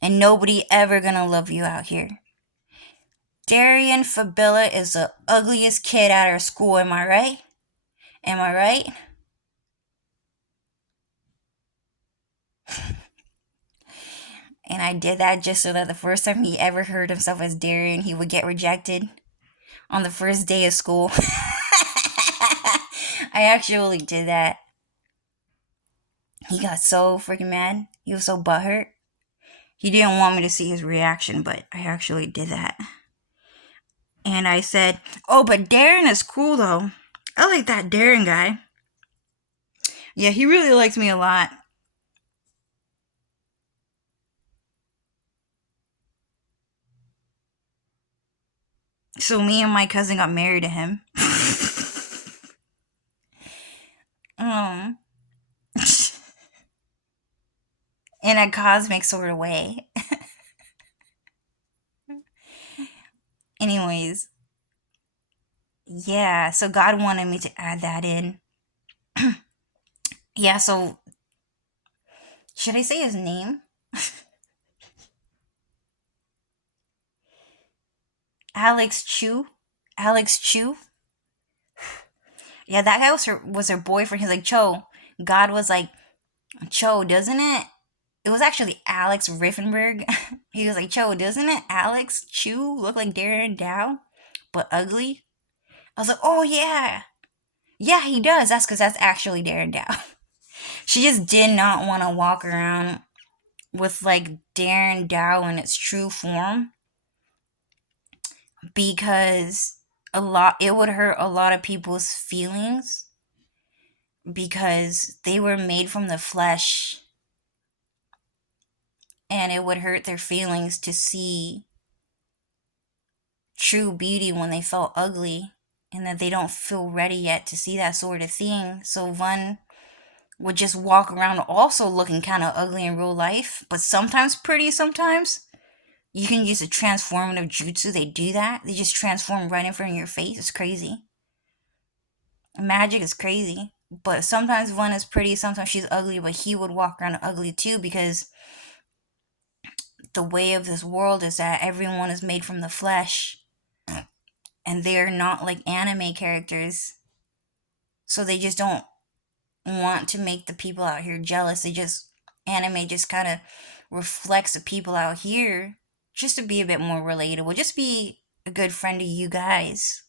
And nobody ever gonna love you out here. Darian Fabila is the ugliest kid at our school, am I right? Am I right? And I did that just so that the first time he ever heard himself as Darian, he would get rejected on the first day of school. I actually did that. He got so freaking mad. He was so butthurt. He didn't want me to see his reaction, but I actually did that. And I said, oh, but Darren is cool though. I like that Darren guy. Yeah, he really likes me a lot. So me and my cousin got married to him. In a cosmic sort of way. Anyways. Yeah, so God wanted me to add that in. Yeah, so should I say his name? Alex Chu. Alex Chu. Yeah, that guy was her boyfriend. He's like, Cho. God was like, Cho, doesn't it? It was actually Alex Riffenberg. He was like, Cho, doesn't it Alex Chu look like Darren Dow, but ugly? I was like, oh yeah. Yeah, he does. That's because that's actually Darren Dow. She just did not want to walk around with like Darren Dow in its true form because it would hurt a lot of people's feelings because they were made from the flesh, and it would hurt their feelings to see true beauty when they felt ugly, and that they don't feel ready yet to see that sort of thing. So Vun would just walk around also looking kind of ugly in real life, but sometimes pretty sometimes. You can use a transformative jutsu. They do that. They just transform right in front of your face. It's crazy. Magic is crazy. But sometimes Vun is pretty, sometimes she's ugly, but he would walk around ugly too because the way of this world is that everyone is made from the flesh and they're not like anime characters. So they just don't want to make the people out here jealous. Anime just kind of reflects the people out here just to be a bit more relatable, just be a good friend to you guys.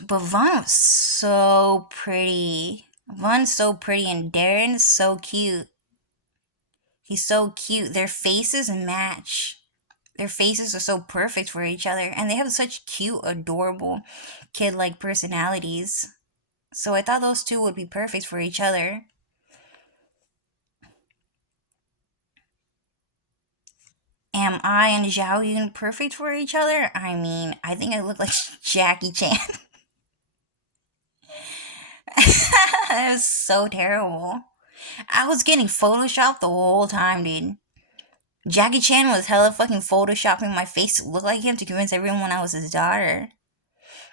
But Von's so pretty. Von's so pretty, and Darren's so cute. He's so cute. Their faces match. Their faces are so perfect for each other, and they have such cute, adorable, kid like personalities. So I thought those two would be perfect for each other. Am I and Zhao Yun perfect for each other? I mean, I think I look like Jackie Chan. That was so terrible. I was getting photoshopped the whole time, dude. Jackie Chan was hella fucking photoshopping my face to look like him to convince everyone I was his daughter.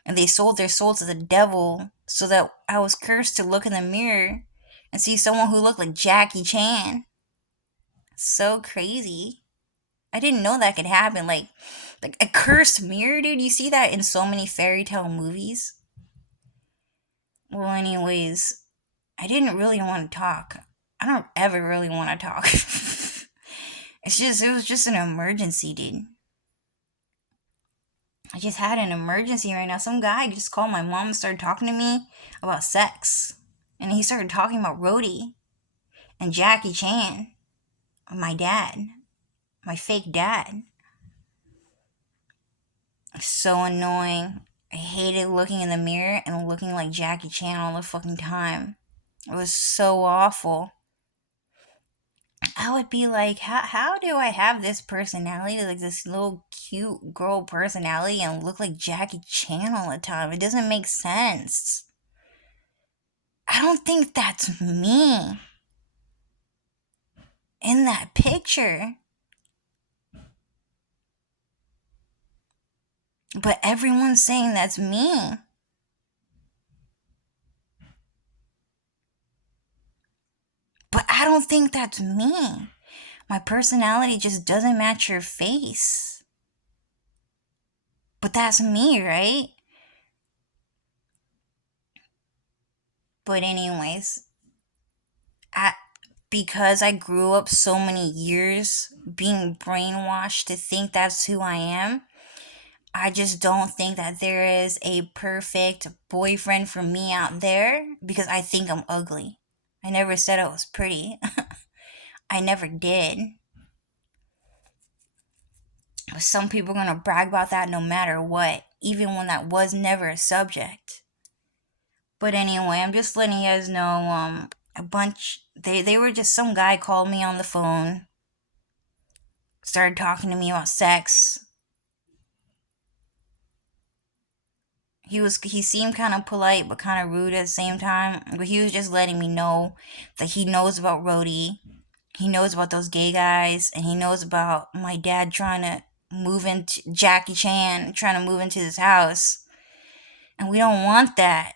And they sold their soul to the devil so that I was cursed to look in the mirror and see someone who looked like Jackie Chan. So crazy. I didn't know that could happen. Like a cursed mirror, dude. You see that in so many fairy tale movies. Well, anyways, I didn't really want to talk. I don't ever really want to talk. It was just an emergency, dude. I just had an emergency right now. Some guy just called my mom and started talking to me about sex. And he started talking about Rody and Jackie Chan, my dad, my fake dad. So annoying. I hated looking in the mirror and looking like Jackie Chan all the fucking time. It was so awful. I would be like, how do I have this personality, like this little cute girl personality, and look like Jackie Chan all the time? It doesn't make sense. I don't think that's me in that picture. But everyone's saying that's me. But I don't think that's me. My personality just doesn't match your face. But that's me, right? But anyways, because I grew up so many years being brainwashed to think that's who I am, I just don't think that there is a perfect boyfriend for me out there because I think I'm ugly. I never said I was pretty. I never did. But some people are going to brag about that no matter what, even when that was never a subject. But anyway, I'm just letting you guys know, they were just, some guy called me on the phone, started talking to me about sex. He seemed kind of polite but kind of rude at the same time. But he was just letting me know that he knows about Rody, he knows about those gay guys, and he knows about my dad trying to move into Jackie Chan, trying to move into this house, and we don't want that.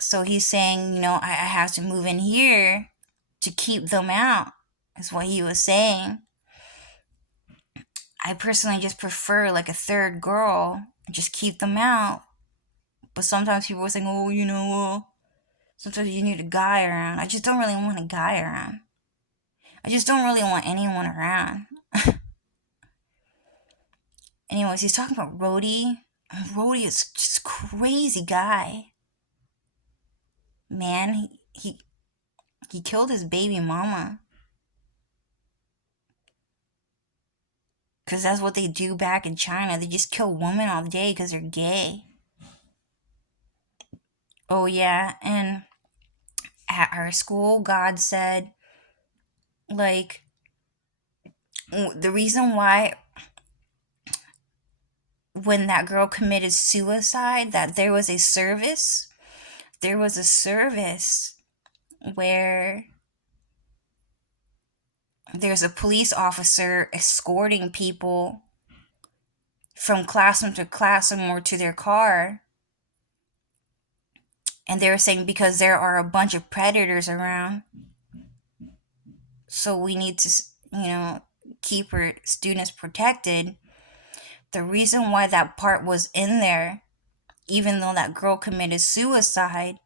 So he's saying, I have to move in here to keep them out. Is what he was saying. I personally just prefer like a third girl, just keep them out. But sometimes people are saying, oh, sometimes you need a guy around. I just don't really want a guy around. I just don't really want anyone around. Anyways, he's talking about Rody. Rody is just a crazy guy. Man, he killed his baby mama. Because that's what they do back in China. They just kill women all day because they're gay. Oh, yeah. And at our school, God said, like, the reason why when that girl committed suicide, that there was a service where there's a police officer escorting people from classroom to classroom or to their car. And they were saying because there are a bunch of predators around, so we need to, keep our students protected. The reason why that part was in there, even though that girl committed suicide,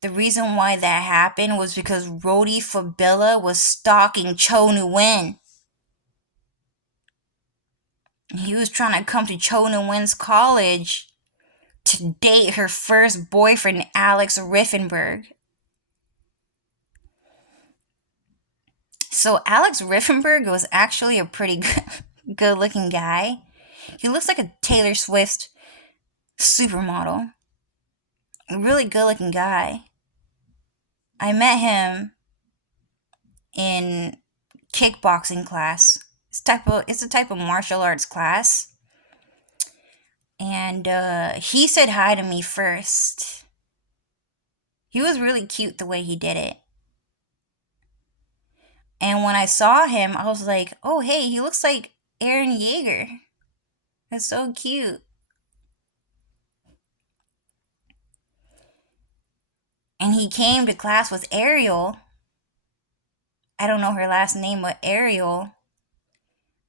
the reason why that happened was because Rody Fabila was stalking Cho Nu-Win. He was trying to come to Cho Nu-Win's college to date her first boyfriend, Alex Riffenberg. So Alex Riffenberg was actually a pretty good looking guy. He looks like a Taylor Swift supermodel. A really good looking guy. I met him in kickboxing class. It's a type of martial arts class. And he said hi to me first. He was really cute the way he did it. And when I saw him, I was like, oh, hey, he looks like Aaron Yeager. That's so cute. And he came to class with Ariel. I don't know her last name, but Ariel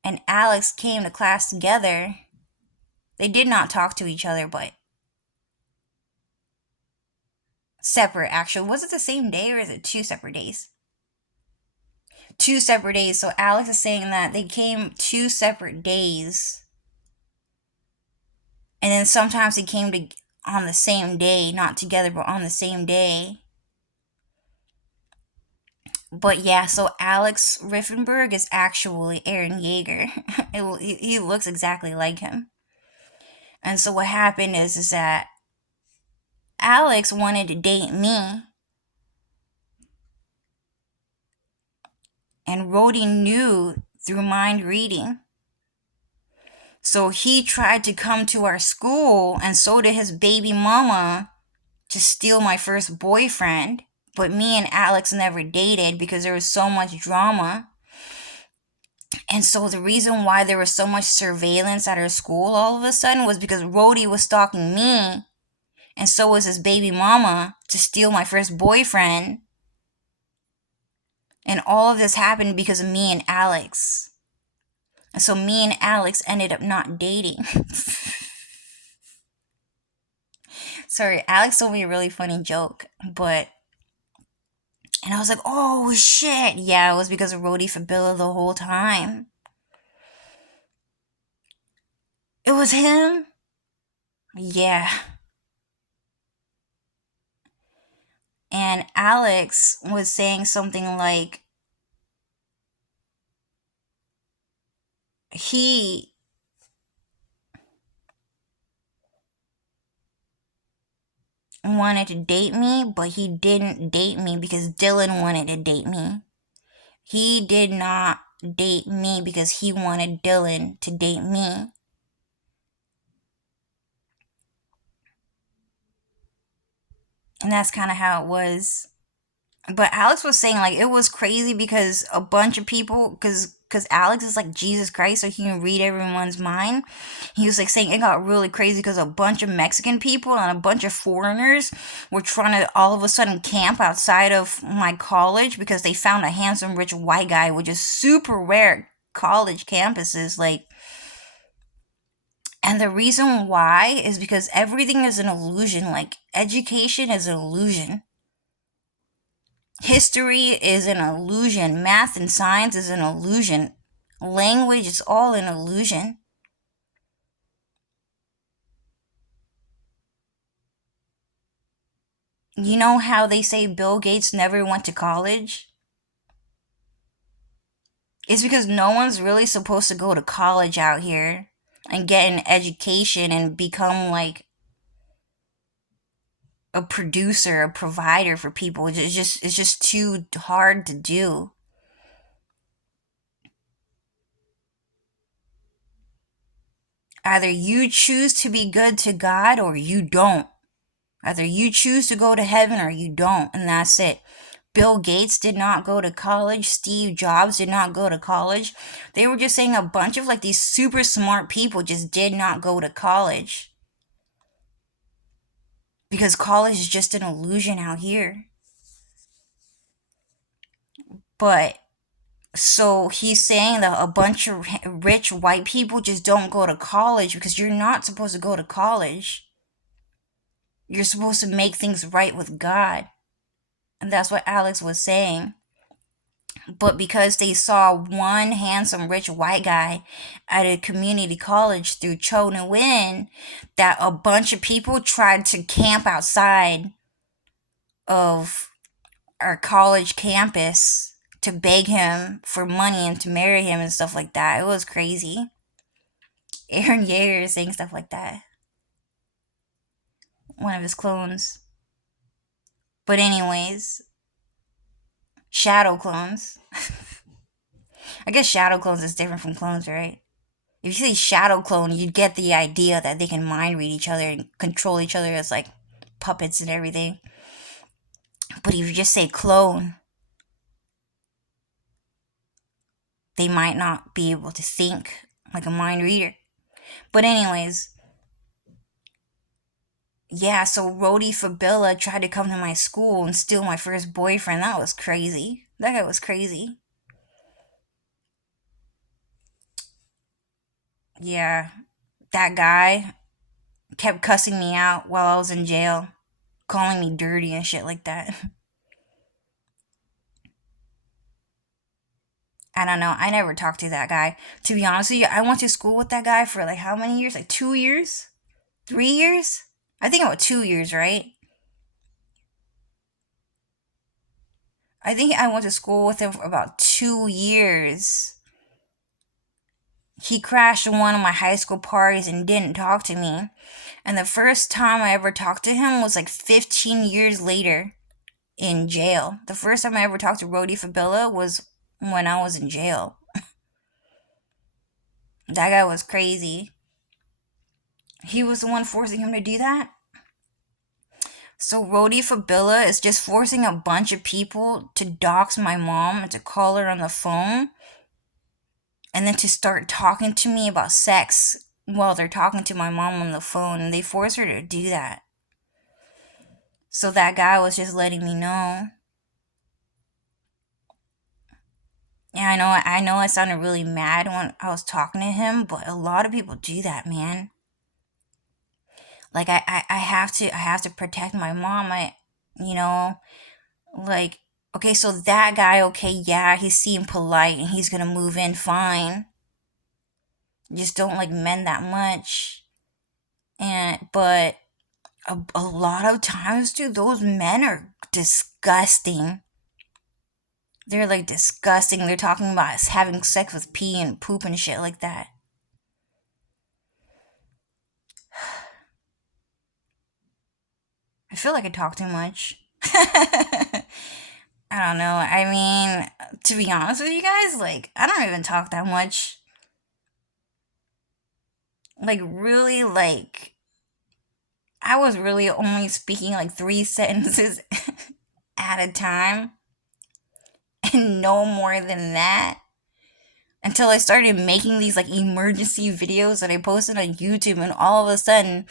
and Alex came to class together. They did not talk to each other, but separate, actually. Was it the same day or is it 2 separate days? 2 separate days. So Alex is saying that they came 2 separate days. And then sometimes they came on the same day, not together, but on the same day. But yeah, so Alex Riffenberg is actually Aaron Yeager. He looks exactly like him. And so what happened is that Alex wanted to date me. And Rody knew through mind reading. So he tried to come to our school, and so did his baby mama, to steal my first boyfriend. But me and Alex never dated because there was so much drama. And so the reason why there was so much surveillance at our school all of a sudden was because Rody was stalking me, and so was his baby mama, to steal my first boyfriend. And all of this happened because of me and Alex. And so me and Alex ended up not dating. Sorry, Alex told me a really funny joke, and I was like, oh shit, yeah, it was because of Rody Fabila the whole time. It was him? Yeah. And Alex was saying something like, he wanted to date me, but he didn't date me because Dylan wanted to date me. He did not date me because he wanted Dylan to date me. And that's kind of how it was. But Alex was saying, like, it was crazy because a bunch of people, because Alex is like Jesus Christ, so he can read everyone's mind. He was like saying it got really crazy because a bunch of Mexican people and a bunch of foreigners were trying to all of a sudden camp outside of my college because they found a handsome rich white guy, which is super rare at college campuses. Like, And the reason why is because everything is an illusion. Like, education is an illusion. History is an illusion. Math and science is an illusion. Language is all an illusion. You know how they say Bill Gates never went to college? It's because no one's really supposed to go to college out here and get an education and become like a producer, a provider for people. It's just too hard to do. Either you choose to be good to God or you don't. Either you choose to go to heaven or you don't, and that's it. Bill Gates did not go to college. Steve Jobs did not go to college. They were just saying a bunch of like these super smart people just did not go to college. Because college is just an illusion out here. But so he's saying that a bunch of rich white people just don't go to college because you're not supposed to go to college. You're supposed to make things right with God. And that's what Alex was saying. But because they saw one handsome rich white guy at a community college through Cho and Win, that a bunch of people tried to camp outside of our college campus to beg him for money and to marry him and stuff like that. It was crazy. Aaron Yeager is saying stuff like that. One of his clones. But anyways, shadow clones. I guess shadow clones is different from clones, right? If you say shadow clone, you'd get the idea that they can mind read each other and control each other as like puppets and everything. But if you just say clone, they might not be able to think like a mind reader. But anyways, yeah, so Rody Fabila tried to come to my school and steal my first boyfriend. That was crazy. That guy was crazy. Yeah, that guy kept cussing me out while I was in jail, calling me dirty and shit like that. I don't know. I never talked to that guy. To be honest with you, I went to school with that guy for like how many years? Like 2 years? 3 years? I think about 2 years, right? I think I went to school with him for about 2 years. He crashed one of my high school parties and didn't talk to me. And the first time I ever talked to him was like 15 years later in jail. The first time I ever talked to Rody Fabila was when I was in jail. That guy was crazy. He was the one forcing him to do that. So Rody Fabila is just forcing a bunch of people to dox my mom and to call her on the phone and then to start talking to me about sex while they're talking to my mom on the phone, and they force her to do that. So that guy was just letting me know. Yeah, I know I sounded really mad when I was talking to him, but a lot of people do that, man. Like I have to protect my mom. You know, like, okay, so that guy, okay, yeah, he seemed polite and he's gonna move in fine. Just don't like men that much. But a lot of times, dude, those men are disgusting. They're like disgusting. They're talking about us having sex with pee and poop and shit like that. I feel like I talk too much. I don't know. I mean, to be honest with you guys, like, I don't even talk that much. Like, really, like, I was really only speaking like 3 sentences at a time and no more than that until I started making these like emergency videos that I posted on YouTube, and all of a sudden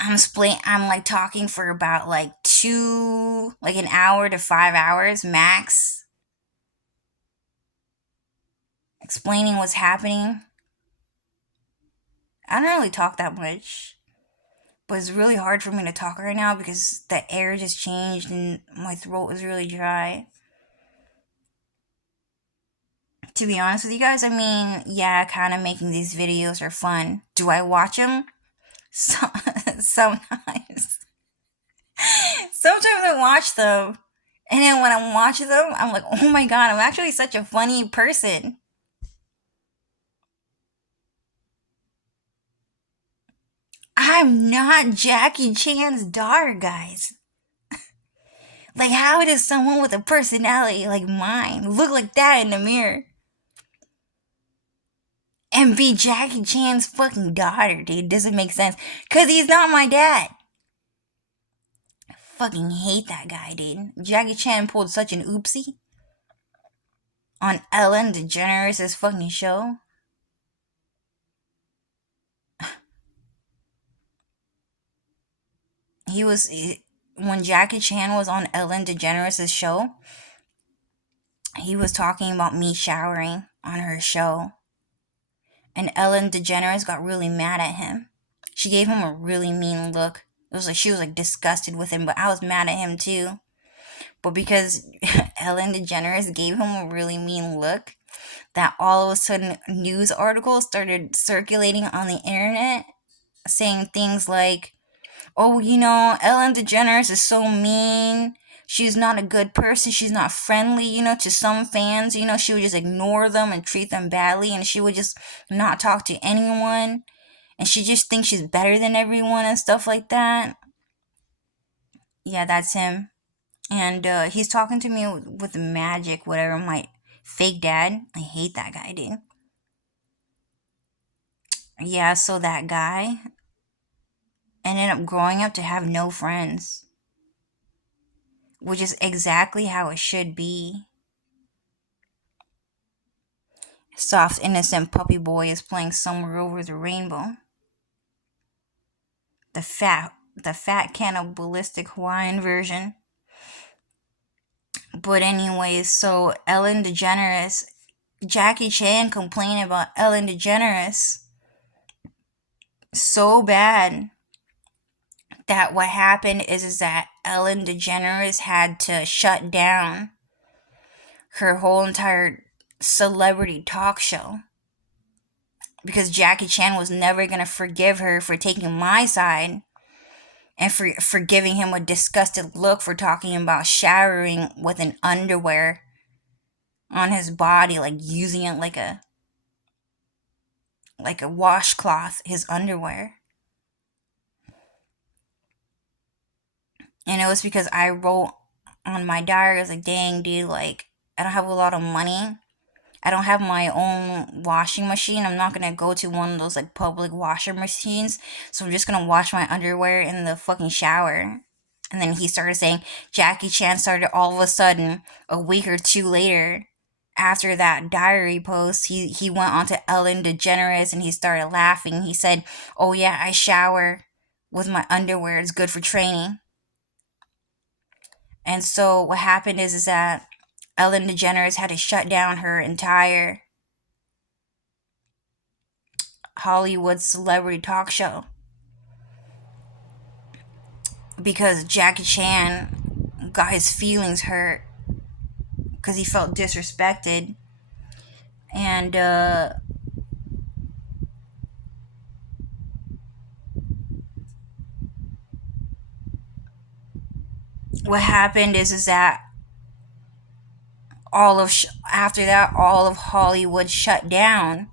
I'm like talking for about like an hour to 5 hours max, explaining what's happening. I don't really talk that much, but it's really hard for me to talk right now because the air just changed and my throat is really dry. To be honest with you guys, I mean, yeah, kind of making these videos are fun. Do I watch them? So, sometimes. Sometimes I watch them, and then when I'm watching them, I'm like, oh my god, I'm actually such a funny person. I'm not Jackie Chan's daughter, guys. Like, how does someone with a personality like mine look like that in the mirror? And be Jackie Chan's fucking daughter, dude. Doesn't make sense. Because he's not my dad. I fucking hate that guy, dude. Jackie Chan pulled such an oopsie on Ellen DeGeneres' fucking show. He was. When Jackie Chan was on Ellen DeGeneres' show, he was talking about me showering on her show. And Ellen DeGeneres got really mad at him. She gave him a really mean look. It was like she was like disgusted with him, but I was mad at him too. But because Ellen DeGeneres gave him a really mean look, that all of a sudden news articles started circulating on the internet saying things like, oh, Ellen DeGeneres is so mean. She's not a good person. She's not friendly, to some fans. She would just ignore them and treat them badly, and she would just not talk to anyone. And she just thinks she's better than everyone and stuff like that. Yeah, that's him. And he's talking to me with magic, whatever, my fake dad. I hate that guy, dude. Yeah, so that guy ended up growing up to have no friends, which is exactly how it should be. Soft, innocent puppy boy is playing Somewhere Over the Rainbow. The fat cannibalistic Hawaiian version. But anyways, so Ellen DeGeneres, Jackie Chan complained about Ellen DeGeneres so bad that what happened is that Ellen DeGeneres had to shut down her whole entire celebrity talk show because Jackie Chan was never going to forgive her for taking my side and for giving him a disgusted look for talking about showering with an underwear on his body, like using it like a washcloth, his underwear. And it was because I wrote on my diary, I was like, dang, dude, like, I don't have a lot of money. I don't have my own washing machine. I'm not gonna go to one of those like public washer machines. So I'm just gonna wash my underwear in the fucking shower. And then he started saying, Jackie Chan started all of a sudden, a week or two later, after that diary post, he went on to Ellen DeGeneres and he started laughing. He said, oh yeah, I shower with my underwear. It's good for training. And so what happened is that Ellen DeGeneres had to shut down her entire Hollywood celebrity talk show because Jackie Chan got his feelings hurt because he felt disrespected. And what happened is that after that, all of Hollywood shut down.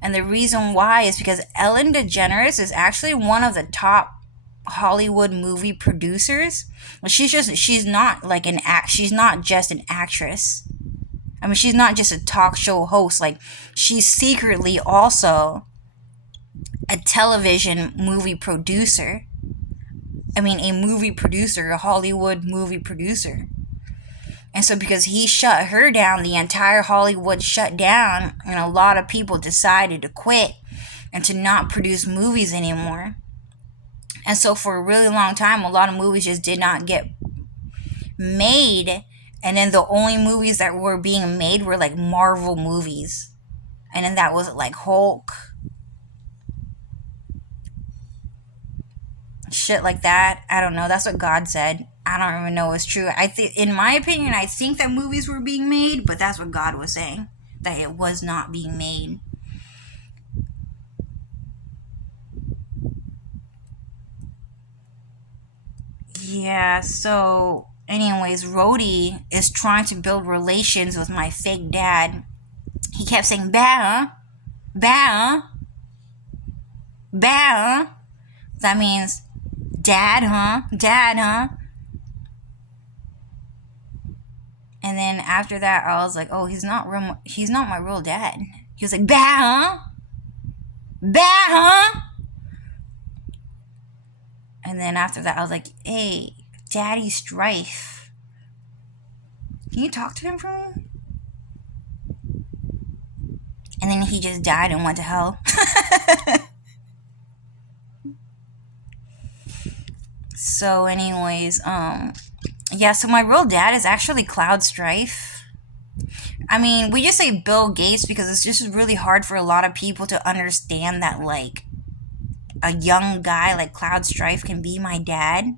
And the reason why is because Ellen DeGeneres is actually one of the top Hollywood movie producers. She's not like she's not just an actress. I mean, she's not just a talk show host. Like, she's secretly also a television movie producer. I mean, a movie producer, a Hollywood movie producer. And so because he shut her down, the entire Hollywood shut down, and a lot of people decided to quit and to not produce movies anymore. And so for a really long time, a lot of movies just did not get made. And then the only movies that were being made were like Marvel movies. And then that was like Hulk shit like that. I don't know. That's what God said. I don't even know it's true. I think, in my opinion, I think that movies were being made, but that's what God was saying, that it was not being made. Yeah, so anyways, Rody is trying to build relations with my fake dad. He kept saying, "Ba, ba, ba." That means, "Dad, huh? Dad, huh?" And then after that, I was like, "Oh, he's not my real dad." He was like, "Ba, huh? Ba, huh?" And then after that, I was like, "Hey, Daddy Strife, can you talk to him for me?" And then he just died and went to hell. So, anyways, yeah. So my real dad is actually Cloud Strife. I mean, we just say Bill Gates because it's just really hard for a lot of people to understand that, like, a young guy like Cloud Strife can be my dad.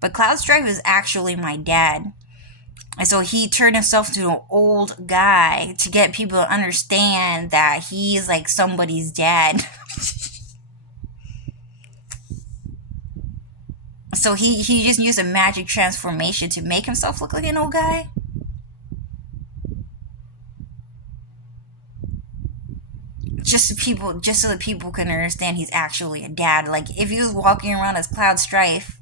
But Cloud Strife is actually my dad. And so he turned himself to an old guy to get people to understand that he's like somebody's dad. So he just used a magic transformation to make himself look like an old guy. Just so that people can understand he's actually a dad. Like, if he was walking around as Cloud Strife,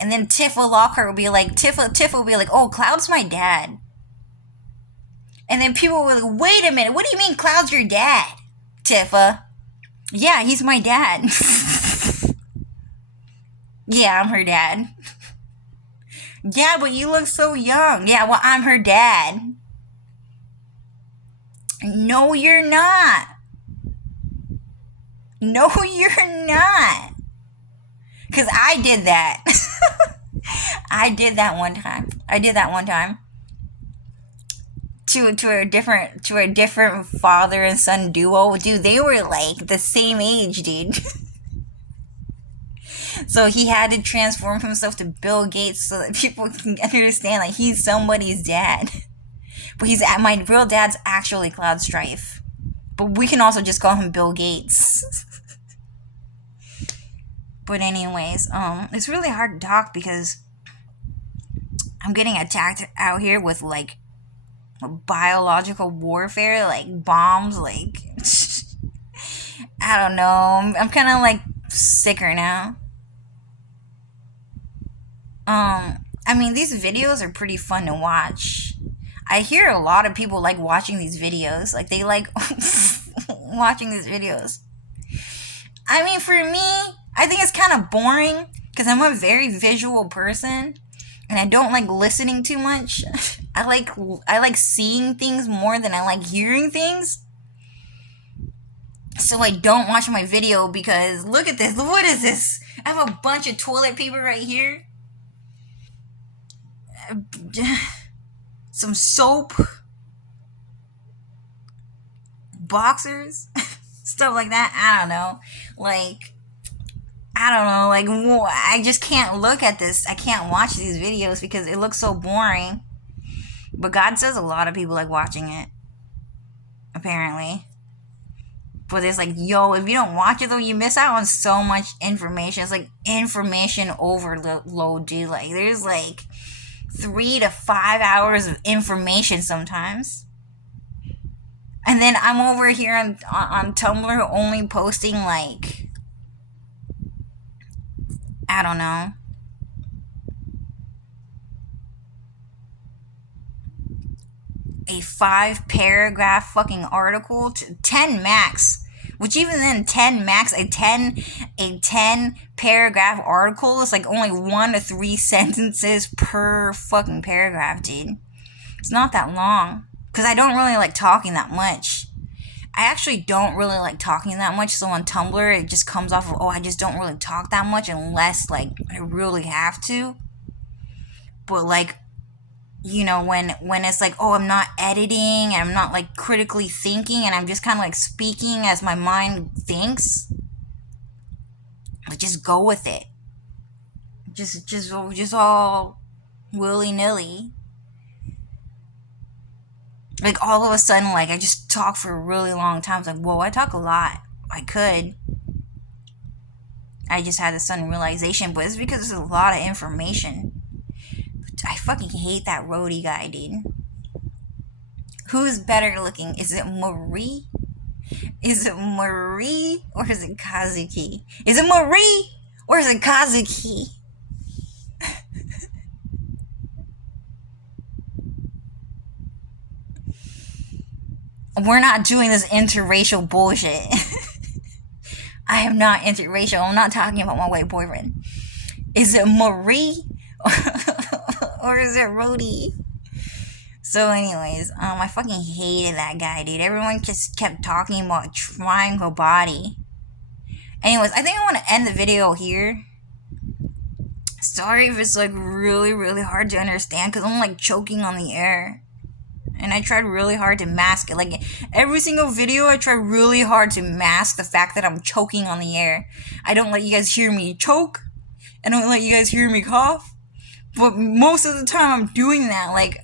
and then Tifa Lockhart would be like, Tifa would be like, "Oh, Cloud's my dad." And then people would like, "Wait a minute, what do you mean Cloud's your dad, Tifa?" "Yeah, he's my dad." "Yeah, I'm her dad." "Yeah, but you look so young." "Yeah, well, I'm her dad." "No, you're not." "No, you're not." Because I did that. I did that one time. To a different father and son duo. Dude, they were like the same age, dude. So he had to transform himself to Bill Gates so that people can understand like he's somebody's dad. But my real dad's actually Cloud Strife. But we can also just call him Bill Gates. But anyways, it's really hard to talk because I'm getting attacked out here with like biological warfare, like bombs, like I don't know. I'm kind of like sicker now. I mean, these videos are pretty fun to watch. I hear a lot of people like watching these videos. Like, they like watching these videos. I mean, for me, I think it's kind of boring because I'm a very visual person and I don't like listening too much. I like seeing things more than I like hearing things. So I don't watch my video because look at this. What is this? I have a bunch of toilet paper right here. Some soap. Boxers. Stuff like that. I don't know. Like, I just can't look at this. I can't watch these videos because it looks so boring. But God says a lot of people like watching it. Apparently. But it's like, yo, if you don't watch it though, you miss out on so much information. It's like information overload, dude. Like, there's like 3 to 5 hours of information sometimes. And then I'm over here on Tumblr only posting like, I don't know, a 5-paragraph fucking article to 10 max. Which even then, 10 max, a 10 paragraph article is like only 1 to 3 sentences per fucking paragraph, dude. It's not that long. Because I don't really like talking that much. I actually don't really like talking that much. So on Tumblr, it just comes off of, oh, I just don't really talk that much unless like I really have to. But like, you know, when it's like, oh, I'm not editing and I'm not like critically thinking and I'm just kind of like speaking as my mind thinks, But just go with it. Just all willy-nilly. Like, all of a sudden, like, I just talk for a really long time. It's like, whoa, I talk a lot. I could. I just had a sudden realization, but it's because there's a lot of information. I fucking hate that Rody guy, dude. Who's better looking? Is it Marie? Is it Marie or is it Kazuki? Is it Marie or is it Kazuki? We're not doing this interracial bullshit. I am not interracial. I'm not talking about my white boyfriend. Is it Marie or is it Rody? So anyways, I fucking hated that guy, dude. Everyone just kept talking about triangle body. Anyways, I think I want to end the video here. Sorry if it's like really, really hard to understand because I'm like choking on the air. And I tried really hard to mask it. Like, every single video, I try really hard to mask the fact that I'm choking on the air. I don't let you guys hear me choke. I don't let you guys hear me cough. But most of the time, I'm doing that, like,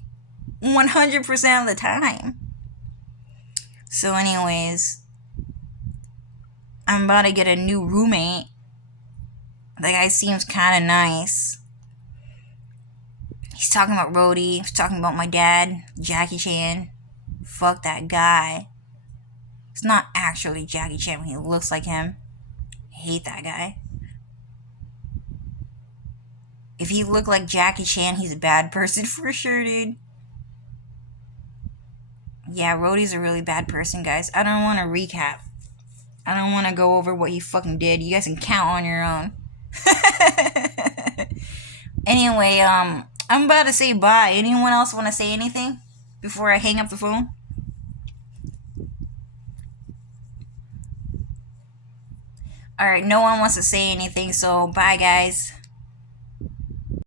100% of the time. So anyways, I'm about to get a new roommate. The guy seems kind of nice. He's talking about Rody. He's talking about my dad, Jackie Chan. Fuck that guy. It's not actually Jackie Chan when he looks like him. I hate that guy. If he looked like Jackie Chan, he's a bad person for sure, dude. Yeah, Rody's a really bad person, guys. I don't want to recap. I don't want to go over what he fucking did. You guys can count on your own. Anyway, I'm about to say bye. Anyone else want to say anything before I hang up the phone? Alright, no one wants to say anything, so bye, guys.